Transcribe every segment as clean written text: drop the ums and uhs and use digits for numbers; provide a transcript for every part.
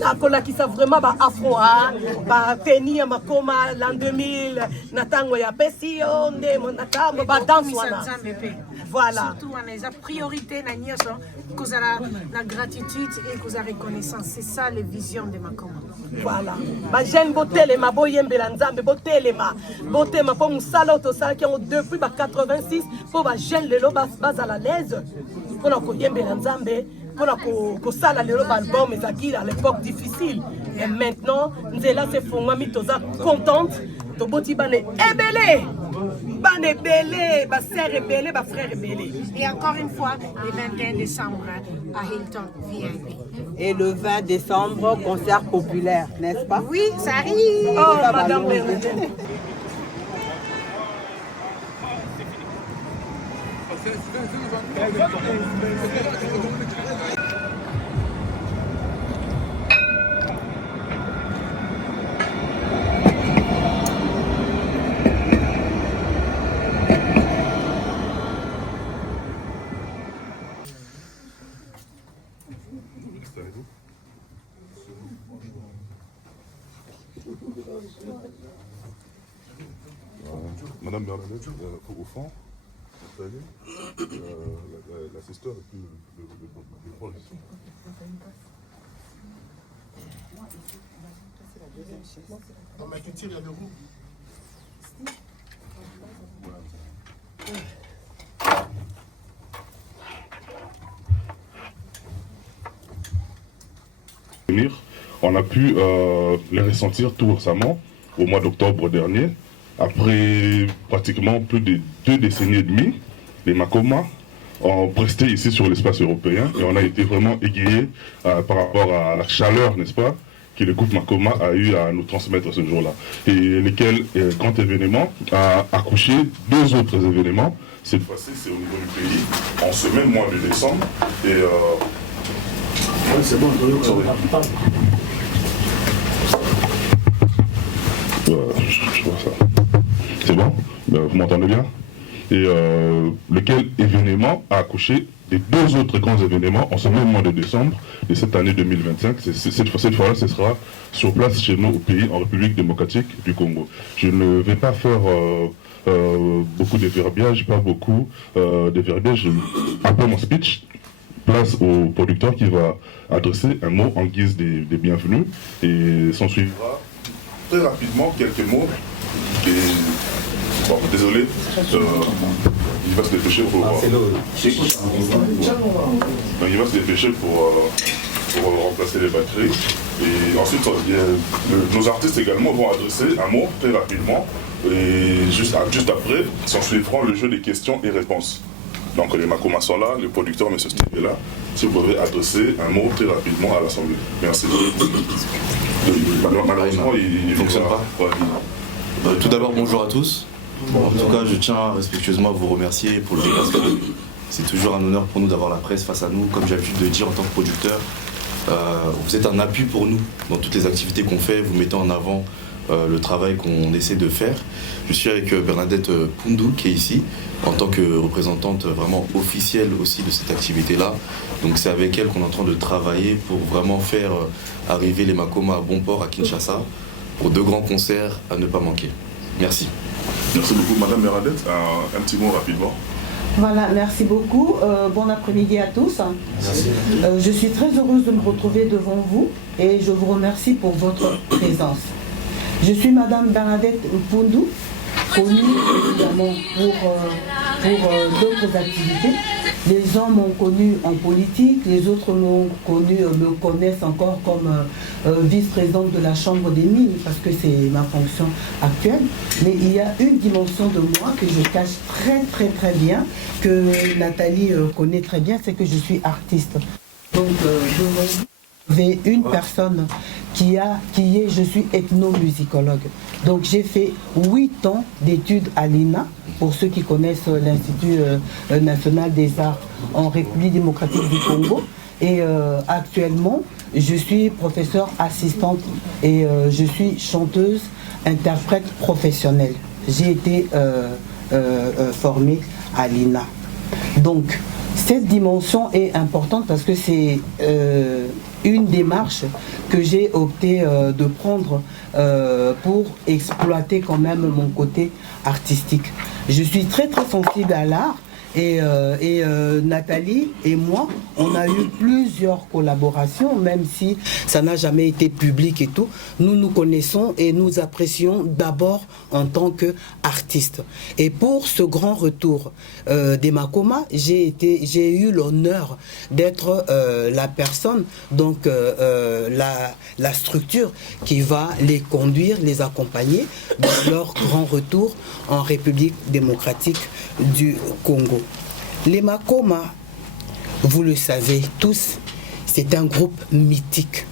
nakolakisa vraiment afro teni makoma l'an 2000 natango ya pesio ndemo natango danse wana. Voilà. Surtout, on a la priorité, la gratitude et la reconnaissance. C'est ça les visions de Makoma. Voilà. Ma jeune botele, ma boyembe lanzambe, botele ma pour moussala autosala qui ont depuis 86 pour ma jeune lelo bas à la l'aise pour la koyembe lanzambe pour la sala lelo album ezaki à l'époque difficile. Et maintenant, nzela se fongwa mitoza contente, to boti bane ebele. Bane belé, ba sœur rebelle, ba frère rebelle. Et encore une fois, le 21 décembre à Hilton VIP. Et le 20 décembre, concert populaire, n'est-ce pas? Oui, ça arrive. Oh, Madame Bernadette. Madame Bernadette, au fond, vous savez, l'assisteur est plus le proche. Dans ma culture, il y a le roux. On a pu les ressentir tout récemment, au mois d'octobre dernier, après pratiquement plus de 2 décennies et demie, les Makoma ont presté ici sur l'espace européen et on a été vraiment égayés par rapport à la chaleur, n'est-ce pas, que le groupe Makoma a eu à nous transmettre ce jour-là. Et lesquels, grand événement, a accouché 2 autres événements. Cette fois-ci, c'est au niveau du pays, en ce même mois de décembre. Et Ouais, c'est bon, je vois ça. C'est bon? Vous m'entendez bien? Et lequel événement a accouché des 2 autres grands événements en ce même mois de décembre de cette année 2025. Cette fois-là, ce sera sur place chez nous au pays, en République démocratique du Congo. Je ne vais pas faire beaucoup de verbiage, pas beaucoup de verbiage. Après mon speech, place au producteur qui va adresser un mot en guise des bienvenus et s'en suivra très rapidement quelques mots. Et, bon, désolé, il va se dépêcher pour... il va se dépêcher pour remplacer les batteries. Et ensuite, nos artistes également vont adresser un mot très rapidement. Et juste après, s'en suivront le jeu des questions et réponses. Donc les Makoma sont là, le producteur M. Steve est là. Si vous pouvez adresser un mot très rapidement à l'Assemblée. Merci. Malheureusement, il ne fonctionne pas. Ouais. Tout d'abord, bonjour à tous. En tout cas, je tiens respectueusement à vous remercier pour le déplacement. C'est toujours un honneur pour nous d'avoir la presse face à nous. Comme j'ai l'habitude de dire en tant que producteur, vous êtes un appui pour nous dans toutes les activités qu'on fait. Vous mettez en avant le travail qu'on essaie de faire. Je suis avec Bernadette Poundou qui est ici en tant que représentante vraiment officielle aussi de cette activité-là. Donc c'est avec elle qu'on est en train de travailler pour vraiment faire arriver les Makoma à bon port à Kinshasa pour 2 grands concerts à ne pas manquer. Merci. Merci beaucoup. Madame Bernadette, un petit mot rapidement. Voilà, merci beaucoup. Bon après-midi à tous. Je suis très heureuse de me retrouver devant vous et je vous remercie pour votre présence. Je suis Madame Bernadette Poundou, connue évidemment pour d'autres activités. Les gens m'ont connue en politique, les autres me connaissent encore comme vice-présidente de la Chambre des mines, parce que c'est ma fonction actuelle. Mais il y a une dimension de moi que je cache très bien, que Nathalie connaît très bien, c'est que je suis artiste. Donc j'ai une personne je suis ethnomusicologue. Donc j'ai fait 8 ans d'études à l'INA, pour ceux qui connaissent l'Institut national des arts en République démocratique du Congo. Et actuellement, je suis professeure assistante et je suis chanteuse, interprète professionnelle. J'ai été formée à l'INA. Donc, cette dimension est importante parce que c'est une démarche que j'ai opté de prendre pour exploiter quand même mon côté artistique. Je suis très très sensible à l'art. Et Nathalie et moi, on a eu plusieurs collaborations, même si ça n'a jamais été public et tout. Nous nous connaissons et nous apprécions d'abord en tant qu'artistes. Et pour ce grand retour des Makoma, j'ai eu l'honneur d'être la personne, donc la structure qui va les conduire, les accompagner dans leur grand retour en République démocratique du Congo. Les Makoma, vous le savez tous, c'est un groupe mythique.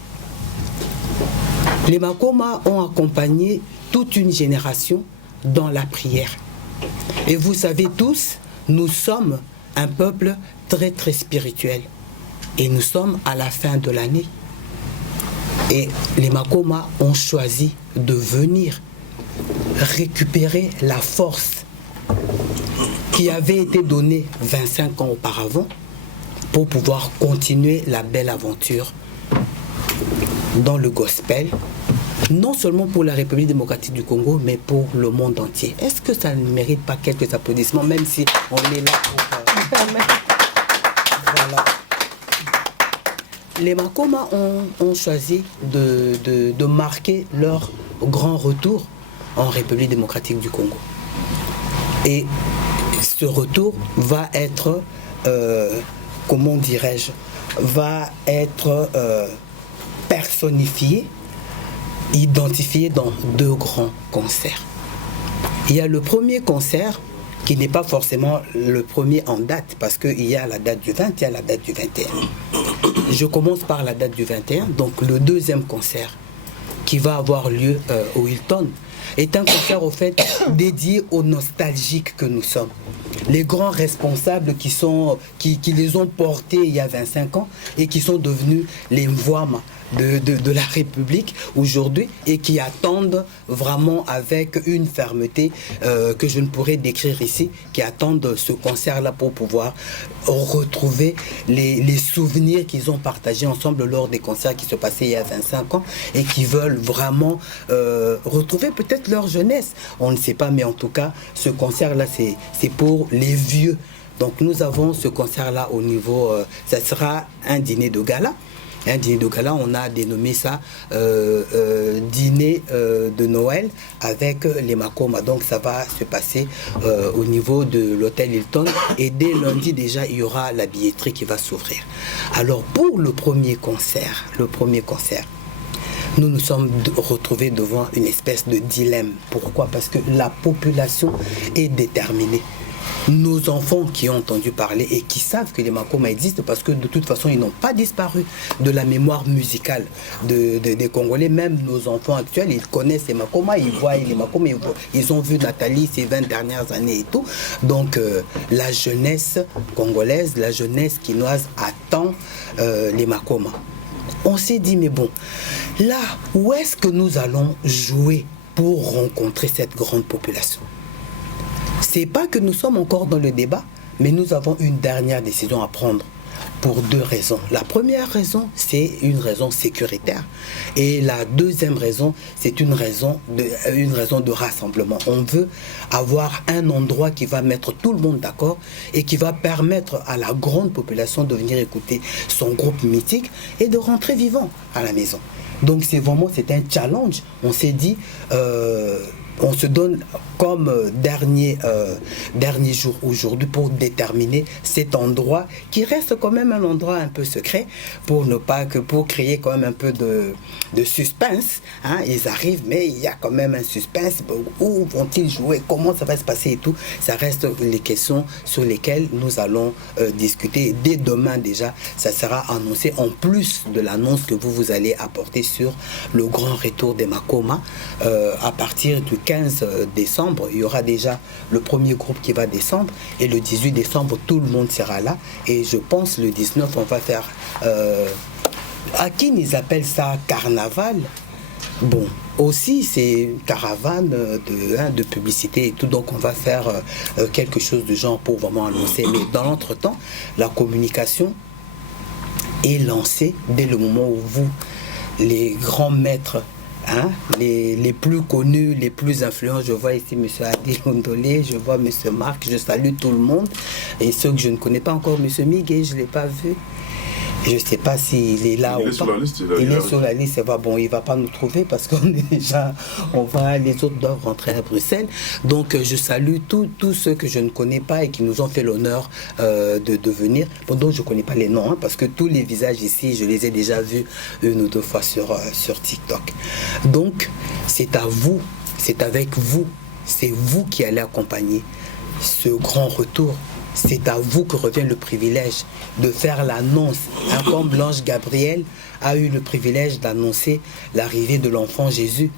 Les Makoma ont accompagné toute une génération dans la prière. Et vous savez tous, nous sommes un peuple très très spirituel. Et nous sommes à la fin de l'année. Et les Makoma ont choisi de venir récupérer la force qui avait été donnée 25 ans auparavant pour pouvoir continuer la belle aventure dans le gospel, non seulement pour la République démocratique du Congo, mais pour le monde entier. Est-ce que ça ne mérite pas quelques applaudissements, même si on est là pour... Voilà. Les Makoma ont choisi de marquer leur grand retour en République démocratique du Congo. Et ce retour va être, comment dirais-je, va être personnifié, identifié dans 2 grands concerts. Il y a le premier concert qui n'est pas forcément le premier en date, parce qu'il y a la date du 20 et la date du 21. Je commence par la date du 21, donc le deuxième concert qui va avoir lieu au Hilton, est un concert au fait dédié aux nostalgiques que nous sommes. Les grands responsables qui les ont portés il y a 25 ans et qui sont devenus les Mvwama de la République aujourd'hui et qui attendent vraiment avec une fermeté que je ne pourrais décrire ici, qui attendent ce concert-là pour pouvoir retrouver les souvenirs qu'ils ont partagés ensemble lors des concerts qui se passaient il y a 25 ans et qui veulent vraiment retrouver peut-être leur jeunesse. On ne sait pas, mais en tout cas, ce concert-là, c'est pour les vieux. Donc nous avons ce concert-là au niveau, ça sera un dîner de gala. Un dîner de gala, on a dénommé ça dîner de Noël avec les Makoma. Donc ça va se passer au niveau de l'hôtel Hilton et dès lundi déjà il y aura la billetterie qui va s'ouvrir. Alors pour le premier concert, nous nous sommes retrouvés devant une espèce de dilemme. Pourquoi? Parce que la population est déterminée. Nos enfants qui ont entendu parler et qui savent que les Makoma existent, parce que de toute façon ils n'ont pas disparu de la mémoire musicale des Congolais. Même nos enfants actuels, ils connaissent les Makoma, ils voient les Makoma, ils ont vu Nathalie ces 20 dernières années et tout. Donc la jeunesse congolaise, la jeunesse quinoise attend les Makoma. On s'est dit, mais bon, là, où est-ce que nous allons jouer pour rencontrer cette grande population? C'est pas que nous sommes encore dans le débat, mais nous avons une dernière décision à prendre pour 2 raisons. La première raison, c'est une raison sécuritaire. Et la deuxième raison, c'est une raison de rassemblement. On veut avoir un endroit qui va mettre tout le monde d'accord et qui va permettre à la grande population de venir écouter son groupe mythique et de rentrer vivant à la maison. Donc c'est un challenge. On s'est dit... on se donne comme dernier jour aujourd'hui pour déterminer cet endroit qui reste quand même un endroit un peu secret pour créer quand même un peu de suspense. Hein. Ils arrivent, mais il y a quand même un suspense. Où vont-ils jouer? Comment ça va se passer et tout? Ça reste les questions sur lesquelles nous allons discuter. Dès demain déjà, ça sera annoncé en plus de l'annonce que vous allez apporter sur le grand retour des Makoma à partir du 15 décembre, il y aura déjà le premier groupe qui va descendre et le 18 décembre, tout le monde sera là et je pense le 19, on va faire à qui ils appellent ça carnaval. Bon, aussi c'est caravane de publicité et tout, donc on va faire quelque chose de genre pour vraiment annoncer. Mais dans l'entretemps, la communication est lancée dès le moment où vous les grands maîtres, hein, les plus connus, les plus influents. Je vois ici M. Adi Londolé, je vois M. Marc, je salue tout le monde. Et ceux que je ne connais pas encore, M. Miguel, je ne l'ai pas vu. Je ne sais pas s'il est là ou pas. Sur la liste, il est sur la liste. Bon, il ne va pas nous trouver parce qu'on est déjà. Les autres doivent rentrer à Bruxelles. Donc, je salue tous ceux que je ne connais pas et qui nous ont fait l'honneur de venir. Bon, donc, je ne connais pas les noms, hein, parce que tous les visages ici, je les ai déjà vus une ou deux fois sur TikTok. Donc, c'est à vous, c'est avec vous, c'est vous qui allez accompagner ce grand retour. C'est à vous que revient le privilège de faire l'annonce. Comme l'ange Gabriel a eu le privilège d'annoncer l'arrivée de l'enfant Jésus.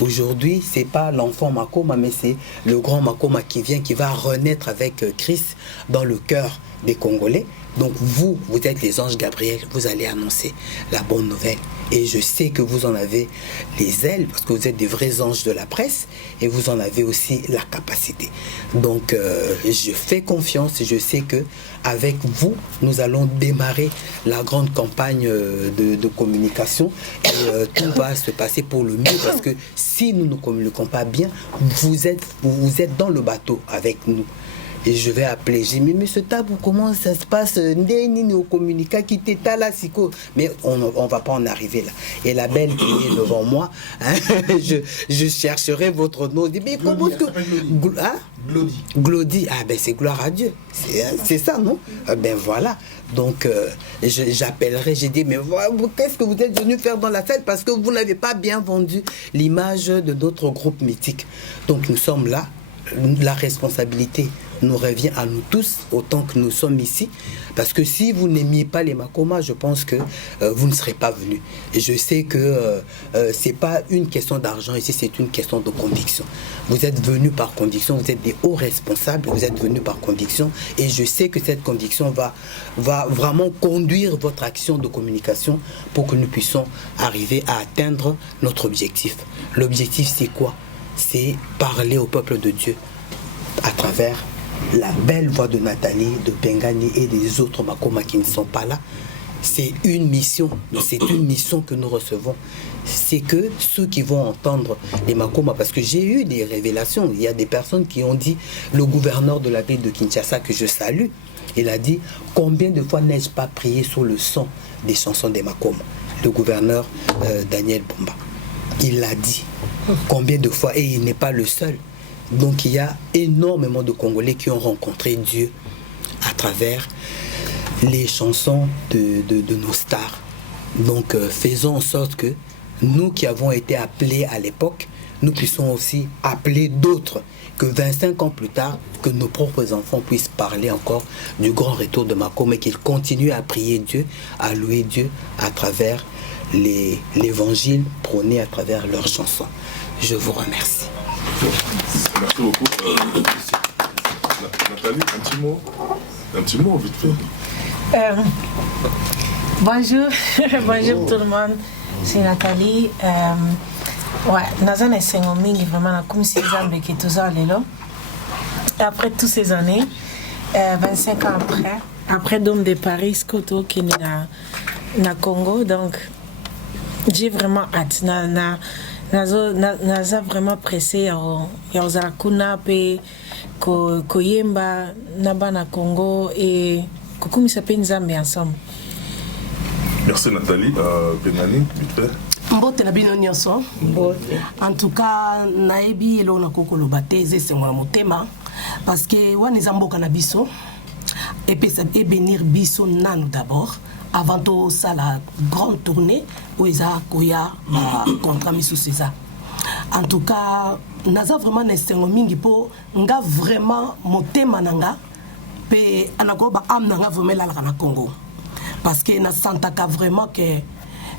Aujourd'hui, ce n'est pas l'enfant Makoma, mais c'est le grand Makoma qui vient, qui va renaître avec Christ dans le cœur des Congolais. Donc vous êtes les anges Gabriel, vous allez annoncer la bonne nouvelle. Et je sais que vous en avez les ailes, parce que vous êtes des vrais anges de la presse, et vous en avez aussi la capacité. Donc je fais confiance et je sais que avec vous, nous allons démarrer la grande campagne de communication. Et tout va se passer pour le mieux, parce que si nous ne communiquons pas bien, vous êtes dans le bateau avec nous. Et je vais appeler, j'ai dit, mais monsieur Tabou, comment ça se passe? Mais on ne va pas en arriver là. Et la belle qui est devant moi, hein, je chercherai votre nom. Je dis, mais comment est-ce que... Glody. Glody, ah ben c'est gloire à Dieu. C'est ça, non? Ben voilà. Donc j'appellerai, j'ai dit, mais qu'est-ce que vous êtes venu faire dans la salle? Parce que vous n'avez pas bien vendu l'image de notre groupe mythique. Donc nous sommes là. La responsabilité nous revient à nous tous autant que nous sommes ici, parce que si vous n'aimiez pas les Makoma, je pense que vous ne serez pas venus. Et je sais que c'est pas une question d'argent ici, c'est une question de conviction. Vous êtes venus par conviction, vous êtes des hauts responsables, vous êtes venus par conviction, et je sais que cette conviction va vraiment conduire votre action de communication pour que nous puissions arriver à atteindre notre objectif. L'objectif, c'est quoi? C'est parler au peuple de Dieu à travers la belle voix de Nathalie, de Pengani et des autres Makoma qui ne sont pas là. C'est une mission, c'est une mission que nous recevons. C'est que ceux qui vont entendre les Makoma, parce que j'ai eu des révélations, il y a des personnes qui ont dit, le gouverneur de la ville de Kinshasa, que je salue, il a dit, combien de fois n'ai-je pas prié sur le son des chansons des Makoma? Le gouverneur Daniel Bomba, il l'a dit. Combien de fois, et il n'est pas le seul. Donc il y a énormément de Congolais qui ont rencontré Dieu à travers les chansons de nos stars. Donc faisons en sorte que nous qui avons été appelés à l'époque, nous puissions aussi appeler d'autres, que 25 ans plus tard, que nos propres enfants puissent parler encore du grand retour de Makoma, et qu'ils continuent à prier Dieu, à louer Dieu à travers l'évangile prôné à travers leurs chansons. Je vous remercie. Merci beaucoup. Nathalie, un petit mot vite fait. Bonjour, bonjour tout le monde. C'est Nathalie. Nazana esengo mingi vraiment na kumisi Nzambe qui toza lelo. Après toutes ces années, 25 ans après Dôme de Paris, Koto qui est na Congo, donc j'ai vraiment hâte. Naza vraiment pressé ya ozala kuna pe koyemba naba na Congo et kokumisa pe Nzambe ensemble. Merci Nathalie. Pengani, vite fait. Mbote na bino nyonso. En tout cas, naebi elo na kokolo bateze sengo na motema parce que wana zamboka na biso et puis ça et bénir biso nanu d'abord avant tout ça la grande tournée où ils a koya contre misu César. En tout cas, naza vraiment na sengo mingi po nga vraiment motema nanga pe anako ba am nanga vraiment la na Congo. Parce que na santaka vraiment que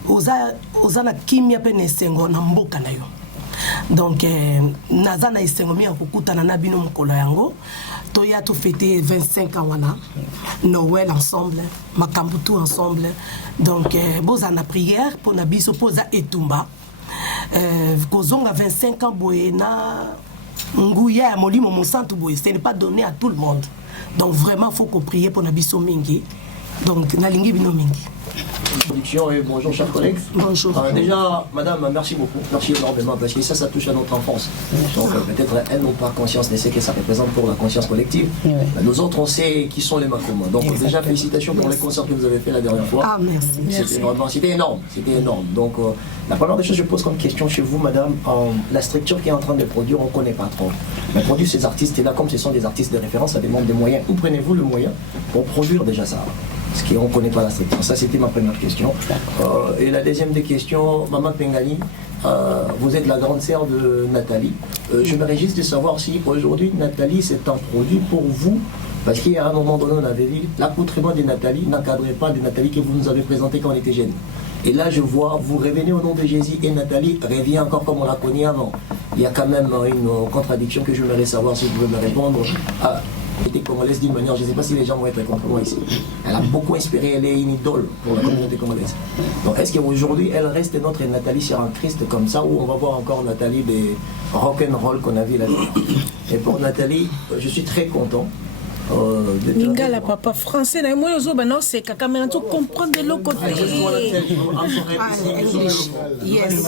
oza na kimia pe nesengo na mboka na yo. Donc naza na esengo mi akokutana na bino mokolo yango toya to fêter 25 ans wana Noël ensemble makambo tout ensemble. Donc boza na prière pour na biso poza etumba kozonga 25 ans boye na nguya ya molimo mosantu boye ce n'est pas donné à tout le monde. Donc vraiment faut qu'on prie pour na biso mingi. Donc nalingi bino mingi. Et bonjour chers collègues. Bonjour. Déjà, madame, merci beaucoup. Merci énormément parce que ça touche à notre enfance. Donc peut-être elle n'a pas conscience de ce que ça représente pour la conscience collective. Nous autres, on sait qui sont les Makoma. Donc déjà, félicitations pour les concerts que vous avez fait la dernière fois. Ah, merci. C'était énorme. Donc la première des choses que je pose comme question chez vous, madame, la structure qui est en train de produire, on ne connaît pas trop. Mais produire ces artistes-là, comme ce sont des artistes de référence, ça demande des moyens. Où prenez-vous le moyen pour produire déjà ça? Parce qu'on ne connaît pas la structure. Ça, c'était ma première question. Et la deuxième des questions, Maman Pengani, vous êtes la grande sœur de Nathalie. J'aimerais juste savoir si aujourd'hui, Nathalie, c'est un produit pour vous. Parce qu'à un moment donné, on avait dit l'accoutrement de Nathalie n'encadrait pas de Nathalie que vous nous avez présenté quand on était jeune. Et là, je vois, vous revenez au nom de Jésus et Nathalie revient encore comme on la connaît avant. Il y a quand même une contradiction que j'aimerais savoir si vous pouvez me répondre. Communauté congolaise d'une manière, je ne sais pas si les gens vont être contre moi ici. Elle a beaucoup inspiré, elle est une idole pour la communauté congolaise. Donc est-ce qu'aujourd'hui elle reste notre Nathalie sur un Christ comme ça, ou on va voir encore Nathalie des rock'n'roll qu'on a vu là-dedans? Et pour Nathalie, je suis très content. Lingala papa français na moi yozo bana c'est kaka mais tu comprends de l'autre côté. English. Yes.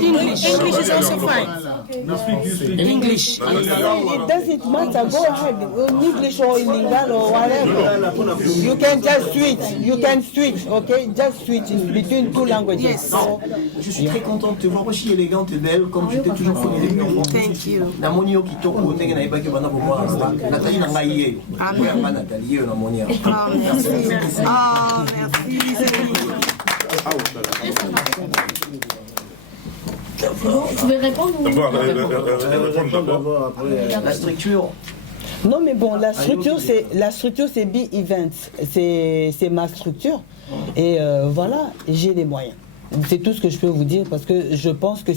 English is also fine. English. It doesn't matter. Go ahead. In English or in Lingala or whatever. You can just switch. You can switch, okay? Just switch in between two languages. Yes. Je suis très contente de te voir aussi élégante et belle, comme je t'ai toujours connu depuis enfant. Thank you. Namoni okitoko ndenge na ibaki bana pour moi. Nathalie na ngai ye. Amen. Nathalie yo namoni. Ah merci. Ah merci. Vous pouvez répondre La structure. Non mais bon, la structure c'est Be Events, c'est ma structure et voilà, j'ai les moyens. C'est tout ce que je peux vous dire parce que je pense que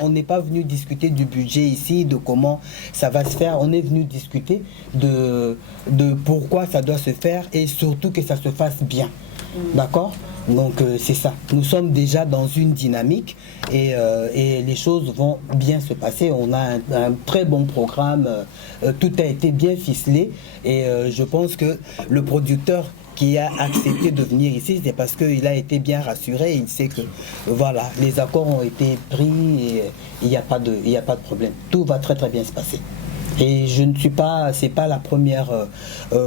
on n'est pas venu discuter du budget ici, de comment ça va se faire. On est venu discuter de pourquoi ça doit se faire et surtout que ça se fasse bien. D'accord? Donc c'est ça. Nous sommes déjà dans une dynamique et les choses vont bien se passer. On a un très bon programme. Tout a été bien ficelé et je pense que le producteur qui a accepté de venir ici, c'est parce qu'il a été bien rassuré. Il sait que voilà, les accords ont été pris et il n'y a pas de problème. Tout va très très bien se passer. Et je ne suis pas, c'est pas la première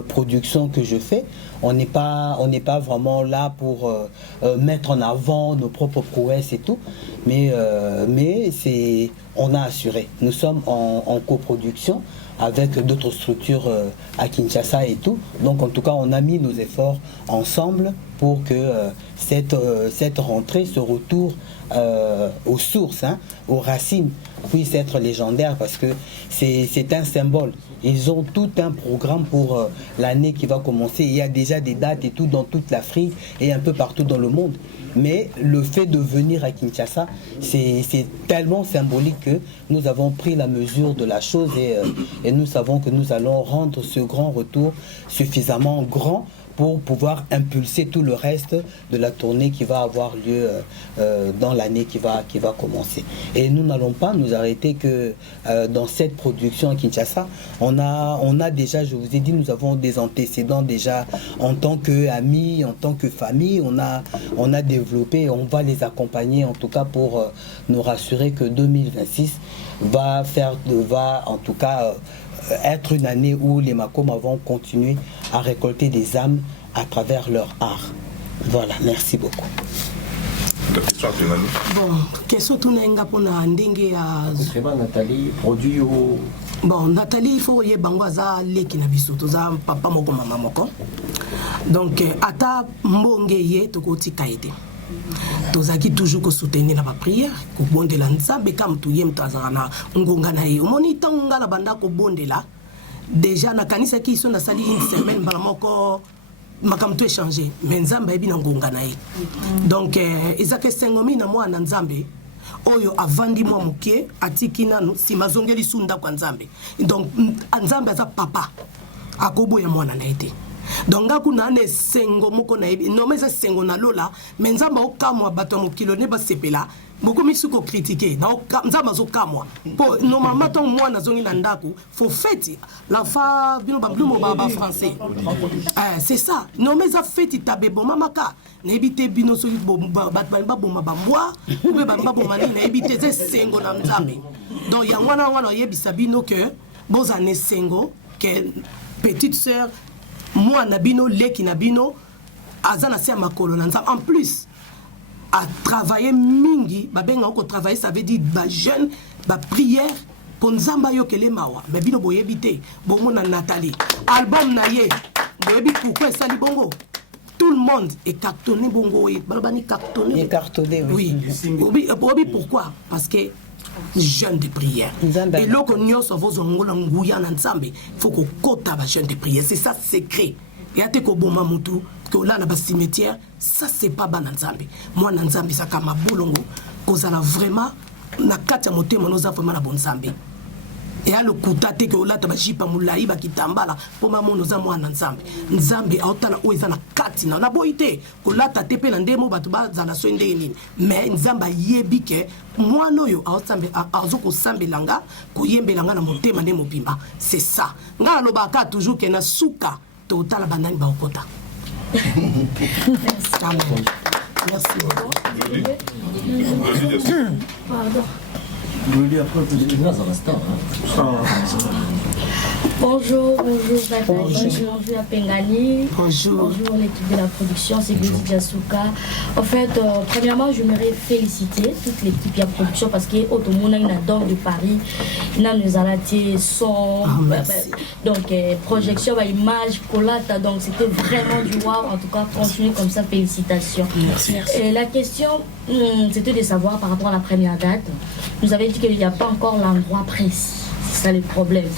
production que je fais. On n'est pas vraiment là pour mettre en avant nos propres prouesses et tout. Mais on a assuré. Nous sommes en coproduction avec d'autres structures à Kinshasa et tout. Donc en tout cas, on a mis nos efforts ensemble pour que cette rentrée, ce retour aux sources, aux racines, puisse être légendaire parce que c'est un symbole. Ils ont tout un programme pour l'année qui va commencer. Il y a déjà des dates et tout dans toute l'Afrique et un peu partout dans le monde. Mais le fait de venir à Kinshasa, c'est tellement symbolique que nous avons pris la mesure de la chose et nous savons que nous allons rendre ce grand retour suffisamment grand pour pouvoir impulser tout le reste de la tournée qui va avoir lieu dans l'année qui va commencer. Et nous n'allons pas nous arrêter que dans cette production à Kinshasa. On a déjà, je vous ai dit, nous avons des antécédents déjà en tant qu'amis, en tant que famille. On a développé, on va les accompagner en tout cas pour nous rassurer que 2026 va en tout cas être une année où les Makoma vont continuer à récolter des âmes à travers leur art. Voilà, merci beaucoup. Bon, question tunenga pona ndenge ya Nathalie produit au bon Nathalie il faut ye bango za leki na biso to za papa moko mama moko. Donc ata mbonge ye to kotika ete. Tozaki toujours ko soutenir na ba prière ko bondela nzambe kam to yem tazana na ngonga na ye omoni tonga la banda ko bondela déjà na kanisa ki so na sali une semaine bala moko makam to échanger mais nzambe ebi na ngonga na ye donc ezaka sengomi na mwana nzambe oyo avandi mwa mukie atiki nanu si mazongeli sunda kwa nzambe donc nzambe aza papa akoboya mwana na ete donc nga kuna ne sengo moko na yebi no meza sengo na lola mais nzamba okamwa bato mokilo ne ba sepela beaucoup mi suko critiquer na nzamba zo kamwa po normalement ton moi na zongi na ndaku faut fête l'enfant bino ba bino ba français c'est ça no meza fête tabe bon mamaka na ebite bino so ba boma ba moi ou ba boma ni na ebite ze sengo na nzambe donc ya wana yebisa bino que boza ne sengo que petite sœur moi nabino leki nabino azana se makolo na nzambe en plus à travailler mingi babenga ko travailler ça veut dire ba jeune ba prière pour nzamba yo kele mawa mais bino boyebite bongo na Nathalie album na ye boyebi pourquoi ça li bongo tout le monde est cartonné bongo et balabani cartonné oui oui pourquoi parce que jeune de prière et loko nyoso vozongola nguya na nzambe faut ko kota ba jeune de prière c'est ça secret et ate ko bomba mutu que là na ba cimetière ça c'est pas ba na nzambe moi na nzambe ça kama bolongo kozala vraiment na kati ya motema noza vraiment na bon nzambe et à le kutate que là ta ba jipa mulai ba kitambala po mama noza mwana nzambe nzambe aotala o ezana kati na boité ko là ta tepe na ndemo batu ba zala so ndeni mais nzamba yebi ke mwana oyo aotsambe azoko sambelanga ko yembelanga na motema nde mobimba c'est ça ngala lobaka toujours ke na suka totala bandani ba okota. Merci beaucoup. Pardon. Bonjour, bonjour Pengani. Bonjour l'équipe de la production, c'est Glody Diasuka. En fait, premièrement, je voudrais féliciter toute l'équipe de la production parce que Otomona il a donc de Paris, il a nous alaté son, donc projection, image, collate, donc c'était vraiment du wow. En tout cas, continuez comme ça, félicitations. Merci. Et la question, c'était de savoir par rapport à la première date. Vous avez dit qu'il n'y a pas encore l'endroit précis. C'est ça le problème.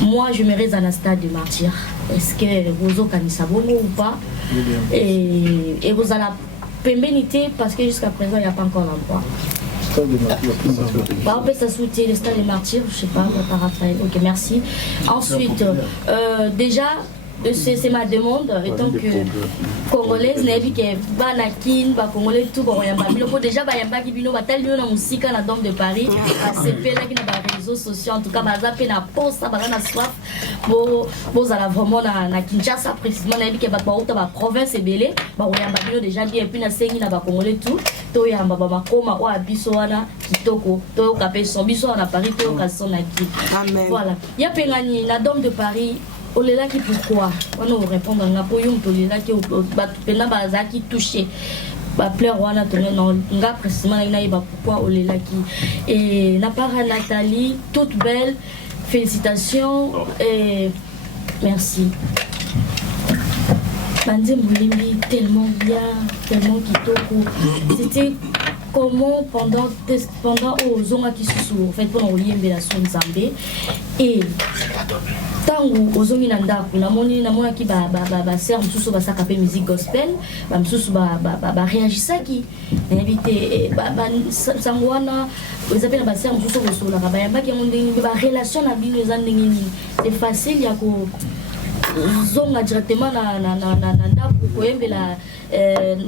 Moi, je me reste à un stade de martyr. Est-ce que vous avez ou pas? Et vous avez la pénibilité parce que jusqu'à présent, il n'y a pas encore l'endroit. On peut s'assouter le stade de martyr, je ne sais pas, par Raphaël. Ok, merci. Ensuite, déjà, c'est ma demande, étant que congolaise, n'a vu que Banakin, Congolais, tout, déjà, Bayamba qui bino, batal na musique na Dôme de Paris, à CP là qui na réseaux sociaux, en tout cas, bazapé na poste, na soif, pour à la vraiment na Kinshasa précisément, n'a vu que Bakauta, ba province est belé, Bayamba bino déjà dit, et puis na sengi na Congolais tout, Toyamba Bamakoma, ou à Bissoana, Kitoko, Toyo Kapé, son Bissoana à Paris, Toyo Kassonaki. Voilà. Il y a Pengani, na Dôme de Paris. Olela qui pourquoi on nous répondre à Napoléon Tolela qui pena baza qui touché ba pleur wana tourner non nga précisément na iba pourquoi Olela qui et na part Nathalie toute belle félicitations et merci Bandé Moulimbi tellement bien tellement kitoko c'était comment pendant aux zonga qui se sont en fait pendant Oliembe la son Zambé et tangu ozongi na ndako namoni ki ba sœur mususu ba saka pe musique gospel ba mususu ba réagisaki na invité ba sangwana ezapena ba sœur mususu ko sola ba yamba ki ndenge ba relation na bino ezandenge c'est facile ya ko zonga directement na ndako ko yembela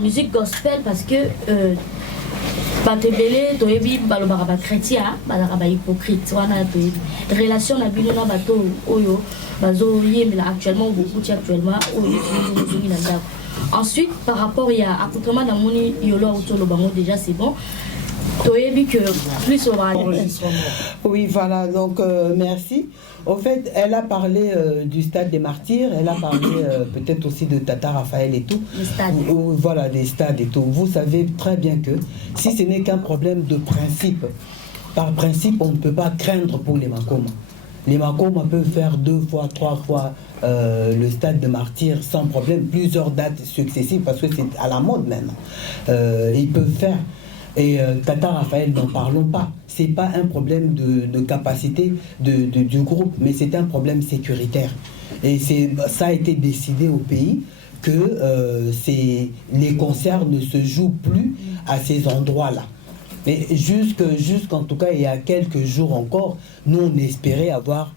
musique gospel parce que batebele toyebi balobaka ba chrétien balaka ba hypocrite wana toyebi relation na bino na bato oyo bazo yemela actuellement beaucoup actuellement oyo na ndako. Ensuite par rapport il y a accoutrement na moni yolo autolo bango déjà c'est bon toyebi que plus on va oui voilà donc merci. En fait, elle a parlé du stade des martyrs, elle a parlé peut-être aussi de Tata Raphaël et tout. Les stades. Voilà, des stades et tout. Vous savez très bien que si ce n'est qu'un problème de principe, par principe, on ne peut pas craindre pour les Makoma. Les Makoma peuvent faire 2 fois, 3 fois le stade de martyrs sans problème, plusieurs dates successives parce que c'est à la mode même. Ils peuvent faire. Et Tata Raphaël, n'en parlons pas. C'est pas un problème de capacité du groupe, mais c'est un problème sécuritaire. Et ça a été décidé au pays que les concerts ne se jouent plus à ces endroits-là. Mais jusqu'en tout cas, il y a quelques jours encore, nous on espérait avoir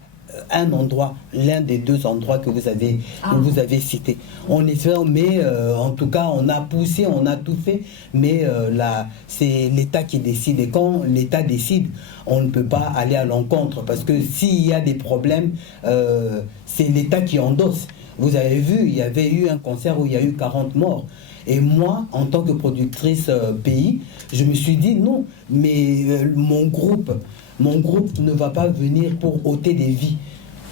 un endroit, l'un des 2 endroits que vous avez cités. On espère, mais en tout cas, on a poussé, on a tout fait, mais là, c'est l'État qui décide. Et quand l'État décide, on ne peut pas aller à l'encontre, parce que s'il y a des problèmes, c'est l'État qui endosse. Vous avez vu, il y avait eu un concert où il y a eu 40 morts. Et moi, en tant que productrice pays, je me suis dit non, mais mon groupe ne va pas venir pour ôter des vies.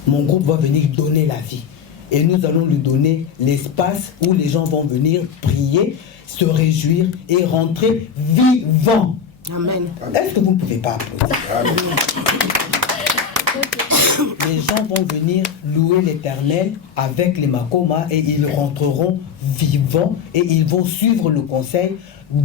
Mon groupe va venir donner la vie. Et nous allons lui donner l'espace où les gens vont venir prier, se réjouir et rentrer vivants. Amen. Est-ce que vous ne pouvez pas applaudir? Les gens vont venir louer l'Éternel avec les Makoma et ils rentreront vivants et ils vont suivre le conseil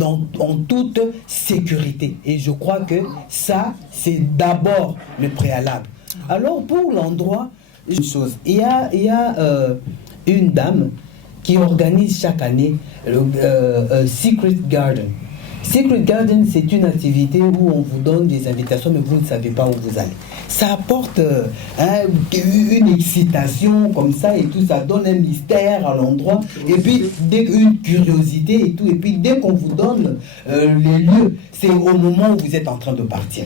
en toute sécurité. Et je crois que ça, c'est d'abord le préalable. Alors pour l'endroit, une chose, il y a une dame qui organise chaque année le Secret Garden. Secret Garden, c'est une activité où on vous donne des invitations, mais vous ne savez pas où vous allez. Ça apporte une excitation comme ça et tout, ça donne un mystère à l'endroit, et puis une curiosité et tout, et puis dès qu'on vous donne les lieux, c'est au moment où vous êtes en train de partir.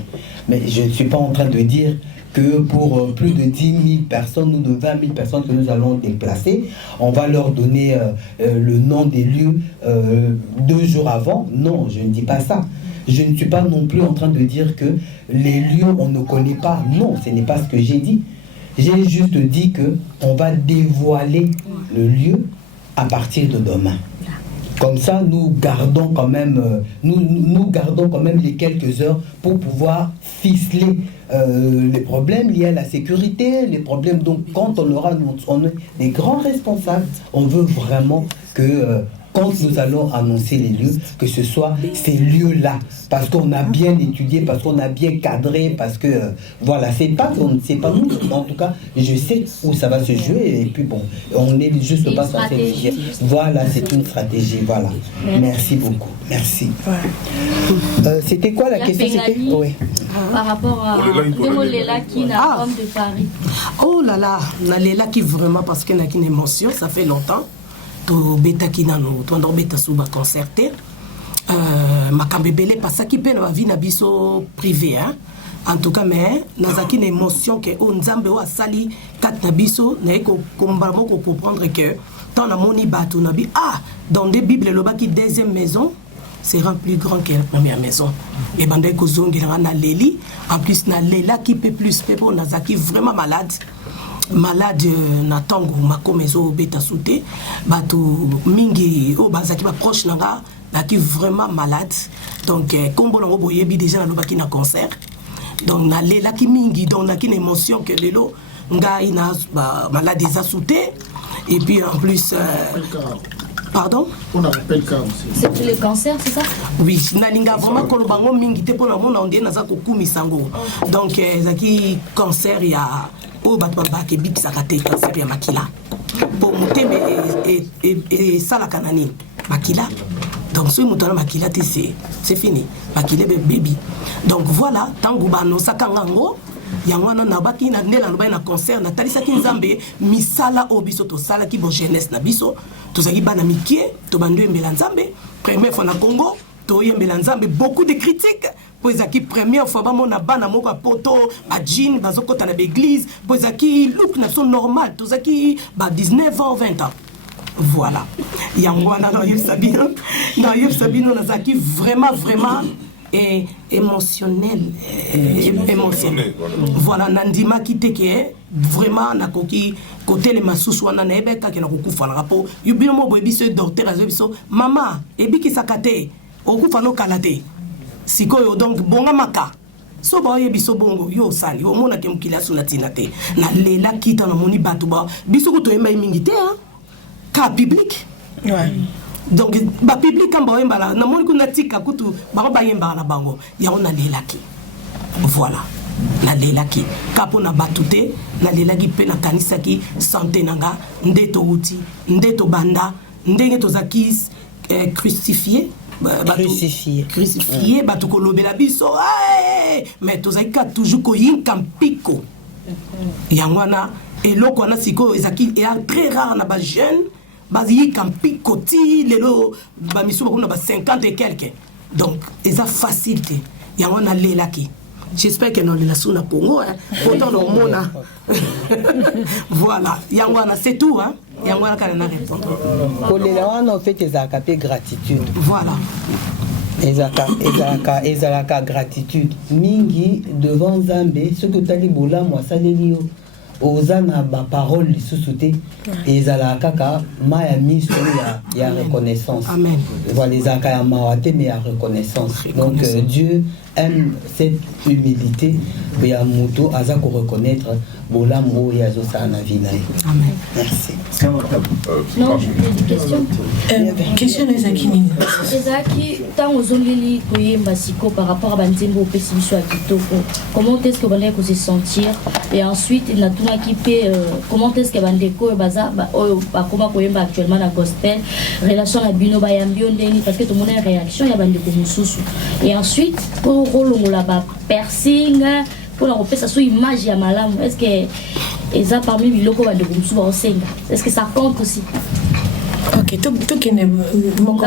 Mais je ne suis pas en train de dire que pour plus de 10 000 personnes ou de 20 000 personnes que nous allons déplacer, on va leur donner le nom des lieux 2 jours avant. Non, je ne dis pas ça. Je ne suis pas non plus en train de dire que les lieux, on ne connaît pas. Non, ce n'est pas ce que j'ai dit. J'ai juste dit qu'on va dévoiler le lieu à partir de demain. Comme ça, nous gardons quand même les quelques heures pour pouvoir ficeler les problèmes liés à la sécurité, les problèmes. Donc, quand on est des grands responsables, on veut vraiment que quand nous allons annoncer les lieux, que ce soit ces lieux-là, parce qu'on a bien étudié, parce qu'on a bien cadré, parce que voilà, c'est pas nous, en tout cas, je sais où ça va se jouer, et puis bon, on n'est juste pas censé le dire. Voilà, c'est une stratégie, voilà. Merci beaucoup, merci. C'était quoi la question? Oui. Par rapport à Léla qui n'a pas de Paris. Oh là là, Léla qui vraiment, parce qu'elle a une émotion, ça fait longtemps. To beta kinano to ndo beta suba concerté makambebele pasaki pe na vie na biso privé hein. En tout cas mais nazaki une émotion que o nzambe o asali kat na biso na ko kombaramo ko comprendre que tant na moni bato na bi dans des bibles le baki deuxième maison sera plus grand que la première maison et bandai ko zongela na leli en plus na lela qui peut plus pepo nazaki vraiment malade na tango makomezo beta souté bato mingi o bazaki ba proche nanga baki vraiment malade donc kombo nango boyebi déjà na lobaki na concert donc na lela ki mingi donc na une émotion que lelo ngai na malade za souté et puis en plus pardon? On appelle ça aussi. C'est le cancer, c'est ça? Oui, nalinga vraiment kolobango mingi te pona mona onde naza kokumi sango. Donc zaki cancer ya o batbamba ke bikisaka te cancer ya makila. Pour moteme et sala kanani makila. Donc ce motona makila te c'est fini. Makila baby. Donc voilà, tango bano sakangango yangwana na baki na nela no na concert na talisa ki nzambe misala obiso to sala ki bo jeunesse na biso to zaki bana mikie to bandu embela nzambe première fois na Congo to yembela nzambe beaucoup de critiques pour zaki première fois ba mona bana moko poto ba jean bazokota na l'église pour zaki look na son normal to zaki ba 19 ans 20 ans. Voilà yangwana na yef sabino na zaki vraiment et émotionnel émotionnel voilà nandima kiteke vraiment na koki côté les masusu wana na ebeka ke na kokufa na rapport yubino mo boyebi ce docteur azobiso mama ebiki sakate okufa no kalate sikoyo donc bonga maka so ba yebiso bongo yo sali o mona ke mukila suna tinate na lela kita na moni batu ba biso ko to yemba mingi te hein ka public ouais. Donc ba public kamba yembala na moni kuna tika kutu ba ba yemba na bango ya ona lelaki voilà na lelaki kapo na batute na lelaki pe na kanisa ki santé nanga ndeto uti ndeto banda ndenge to zakis crucifié crucifié batu ko lobela biso mais to zakika toujours ko yinka mpiko Yangwana eloko na siko ezaki est très rare na ba jeune bazi kampi koti lelo ba misu ba 50 et quelques. Donc eza facilité. Yangwana lelaki. J'espère que non les sous na Congo hein. Autant dans mona. Voilà, Yangwana c'est tout hein. Yangwana kana répondre. Kolela wana en fait ezakapé gratitude. Voilà. Ezalaka gratitude mingi devant Nzambe ce que tali bola moi saleli ozana ba parole lisusu te ezalaka kaka maya miso ya reconnaissance. Amen. Voilà ezalaka ya mawate mais ya reconnaissance. Donc Dieu aime cette humilité ya muto aza ko reconnaître bolambo ya zo sa na vie na. Amen. Merci. Non, j'ai une question. Question les akini. Ezaki tant aux onglili koyemba siko par rapport à banzembo pesibiso à kitoko. Comment est-ce que vous allez vous sentir et ensuite il n'a tout équipé comment est-ce que bandeko baza comment koyemba actuellement la gospel relation à bino bayambio ndeni parce que tout le monde a réaction ya bandeko mususu et ensuite pour rolongola ba piercing pour la repère ça sous image ya malamu est-ce que eza parmi biloko bandeko mususu ba osenga est-ce que ça compte aussi? Ok, tout qui n'est moko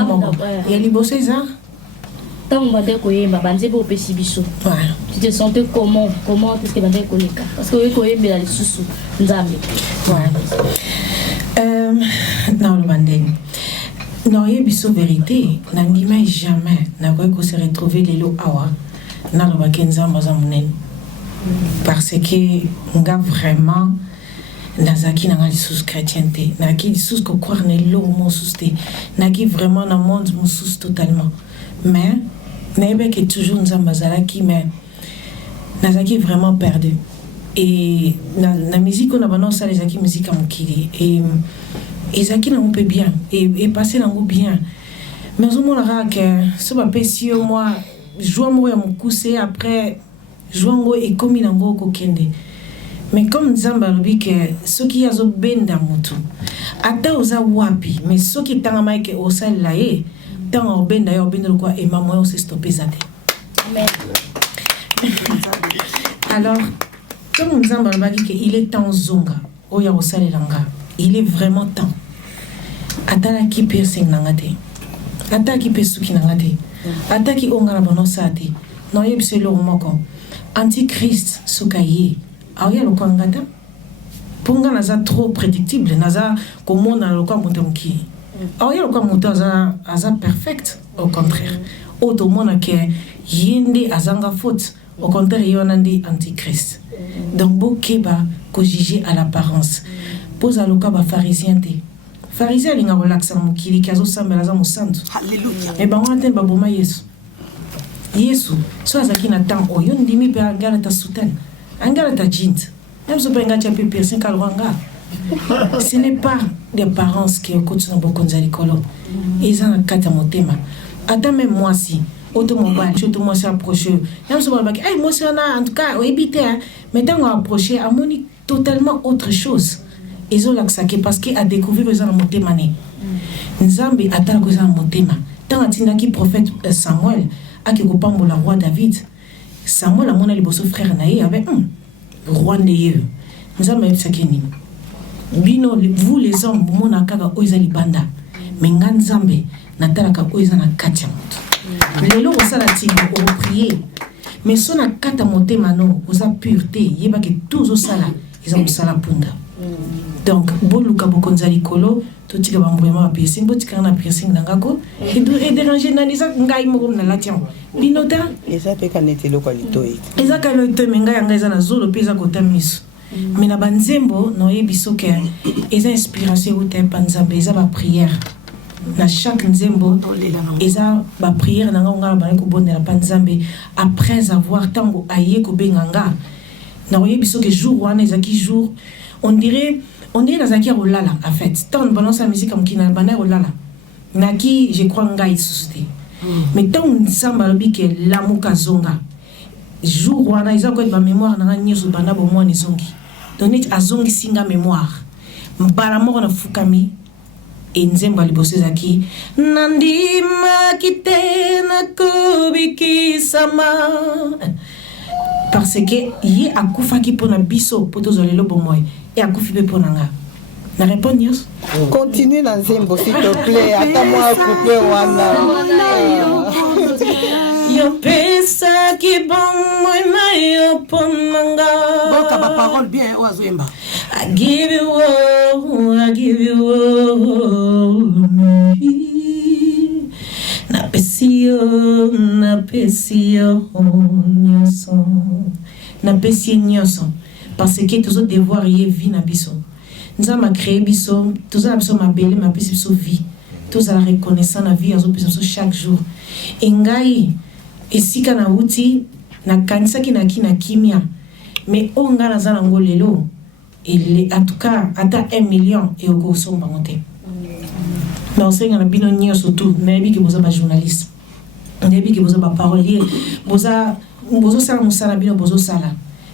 il y a liboso ça tant bandeko koyemba banzembo pesibiso. Tu te sentais comment est-ce que bandeko koleka parce que koyemba la lisusu nzambe. Non le bandeni. Non, il y a une vérité. N'anime jamais. N'avons se retrouver les lots awa. N'a le bakenza mazamunen. Parce que nga vraiment nazaki na ngali sous chrétienté. Naki sous ko croire ne lo mo susté. Naki vraiment na monde mo sous totalement. Mais n'ebe que toujours nzambazala qui mais nazaki vraiment perdu. Et na musique on a banosa les aki musique amukiri et ezaki na peu bien et passer na bien mais au moins là que ce pas pessi au moins joie moi ya mukuse après joie ngo et comme na ngo ko kende mais comme nzamba lobi que ce qui azo benda mutu ata oza wapi mais ce qui tanga maike o sala ye tanga benda yo benda ko et maman on s'est stoppé ça. Amen. Alors comme nzamba lobi que il est temps zonga o ya o sala langa il est vraiment temps. Ataki piercing nangate. Ataki pesuki nangate. Ataki ongara bonosate. No yebse lo moko. Antichrist sukaye. Aoya lo kwangata. Ponga naza trop prédictible, naza comment na lo kwa mutomki. Aoya lo kwa muto aza perfect au contraire. Auto mona ke yende azanga faute. Au contraire yonandi antichrist. Donc bokeba ko juger à l'apparence. Pose à loka ba pharisien te. Pharisien linga relaxa mukili kazo sambela za musantu. Alléluia. Et ba wanten ba boma Yesu. Yesu so azaki na temps oyo ndimi pe angala ta soutane. Angala ta jint. Même so penga cha pe piercing kalwanga. Ce n'est pas des parents qui écoutent na bokonza likolo. Ils ont kata motema. Ata même moi si auto mobile, auto moi s'est approché. Même so ba ay moi c'est en tout cas éviter mais tant on approcher a moni totalement autre chose. Ils ont l'accès parce qu'il a découvert que ça motema né. Nzambe atala ko ça motema. Tant atinaki prophète Samuel a ki ko pambola roi David. Samuel a mona liboso frère naïe avec roi ndeye. Nzambe yebisakeni. Bino vous les hommes mona kaka oizali banda. Mais nzambe natala ka oizana katia moto. Lelo osala tinga o prier. Mais sona kata motema no oza pureté yeba que tous osala ils ont sala punda. Donc boluka bokonza likolo to tika bambwema piercing botika na piercing nangako et déranger nanisa ngai mo na latian binota eza pe kanete lo kwalitoyi eza kalito menga yanga eza na zolo peza ko tamiso mais na banzembo no yebiso ke eza inspiration ou te panzambe eza ba prière na chaque nzembo eza ba prière nanga ngala ba ko bonela panzambe après avoir tango aye ko benganga na yebiso ke jour wana ezaki jour on dirait dans Zaki Rolala en fait. Tant on balance la musique comme qui n'a pas Rolala. Naki, je crois nga il suscité. Mais tant on samba lobi que l'amuka zonga. Jour wana ils ont quoi de mémoire na nyezo bana bo mo ni zongi. Donc a zongi singa mémoire. Mbala mo na fukami et nzemba liboso zaki nandima kitena kobiki sama. parce que ye akufaki pona biso po tozolelo bomoy et akufi pe pona nga. Na réponse nyos. Continue dans Zembo s'il te plaît. Attends-moi à couper wana. Yo pesa ki bon moi na yo ponanga. Boka ba parole bien oazoemba. I give you all, I give you all me. Na pesio nyoso. Na pesio nyoso. Parce que tous autres devoirs y vie na biso. Nous avons créé biso, tous avons ma belle, ma biso vie. Tous avons reconnaissant la vie, biso chaque jour. Engai, esika na uti, na kanisa ki na kimia. Mais onga na zana ngolelo. En tout cas, ata 1 million et au gros son monté. Mais on sait qu'on a bien nié surtout, mais bien que vous êtes journaliste, bien que vous êtes parolier, vous êtes musala bien vous sala.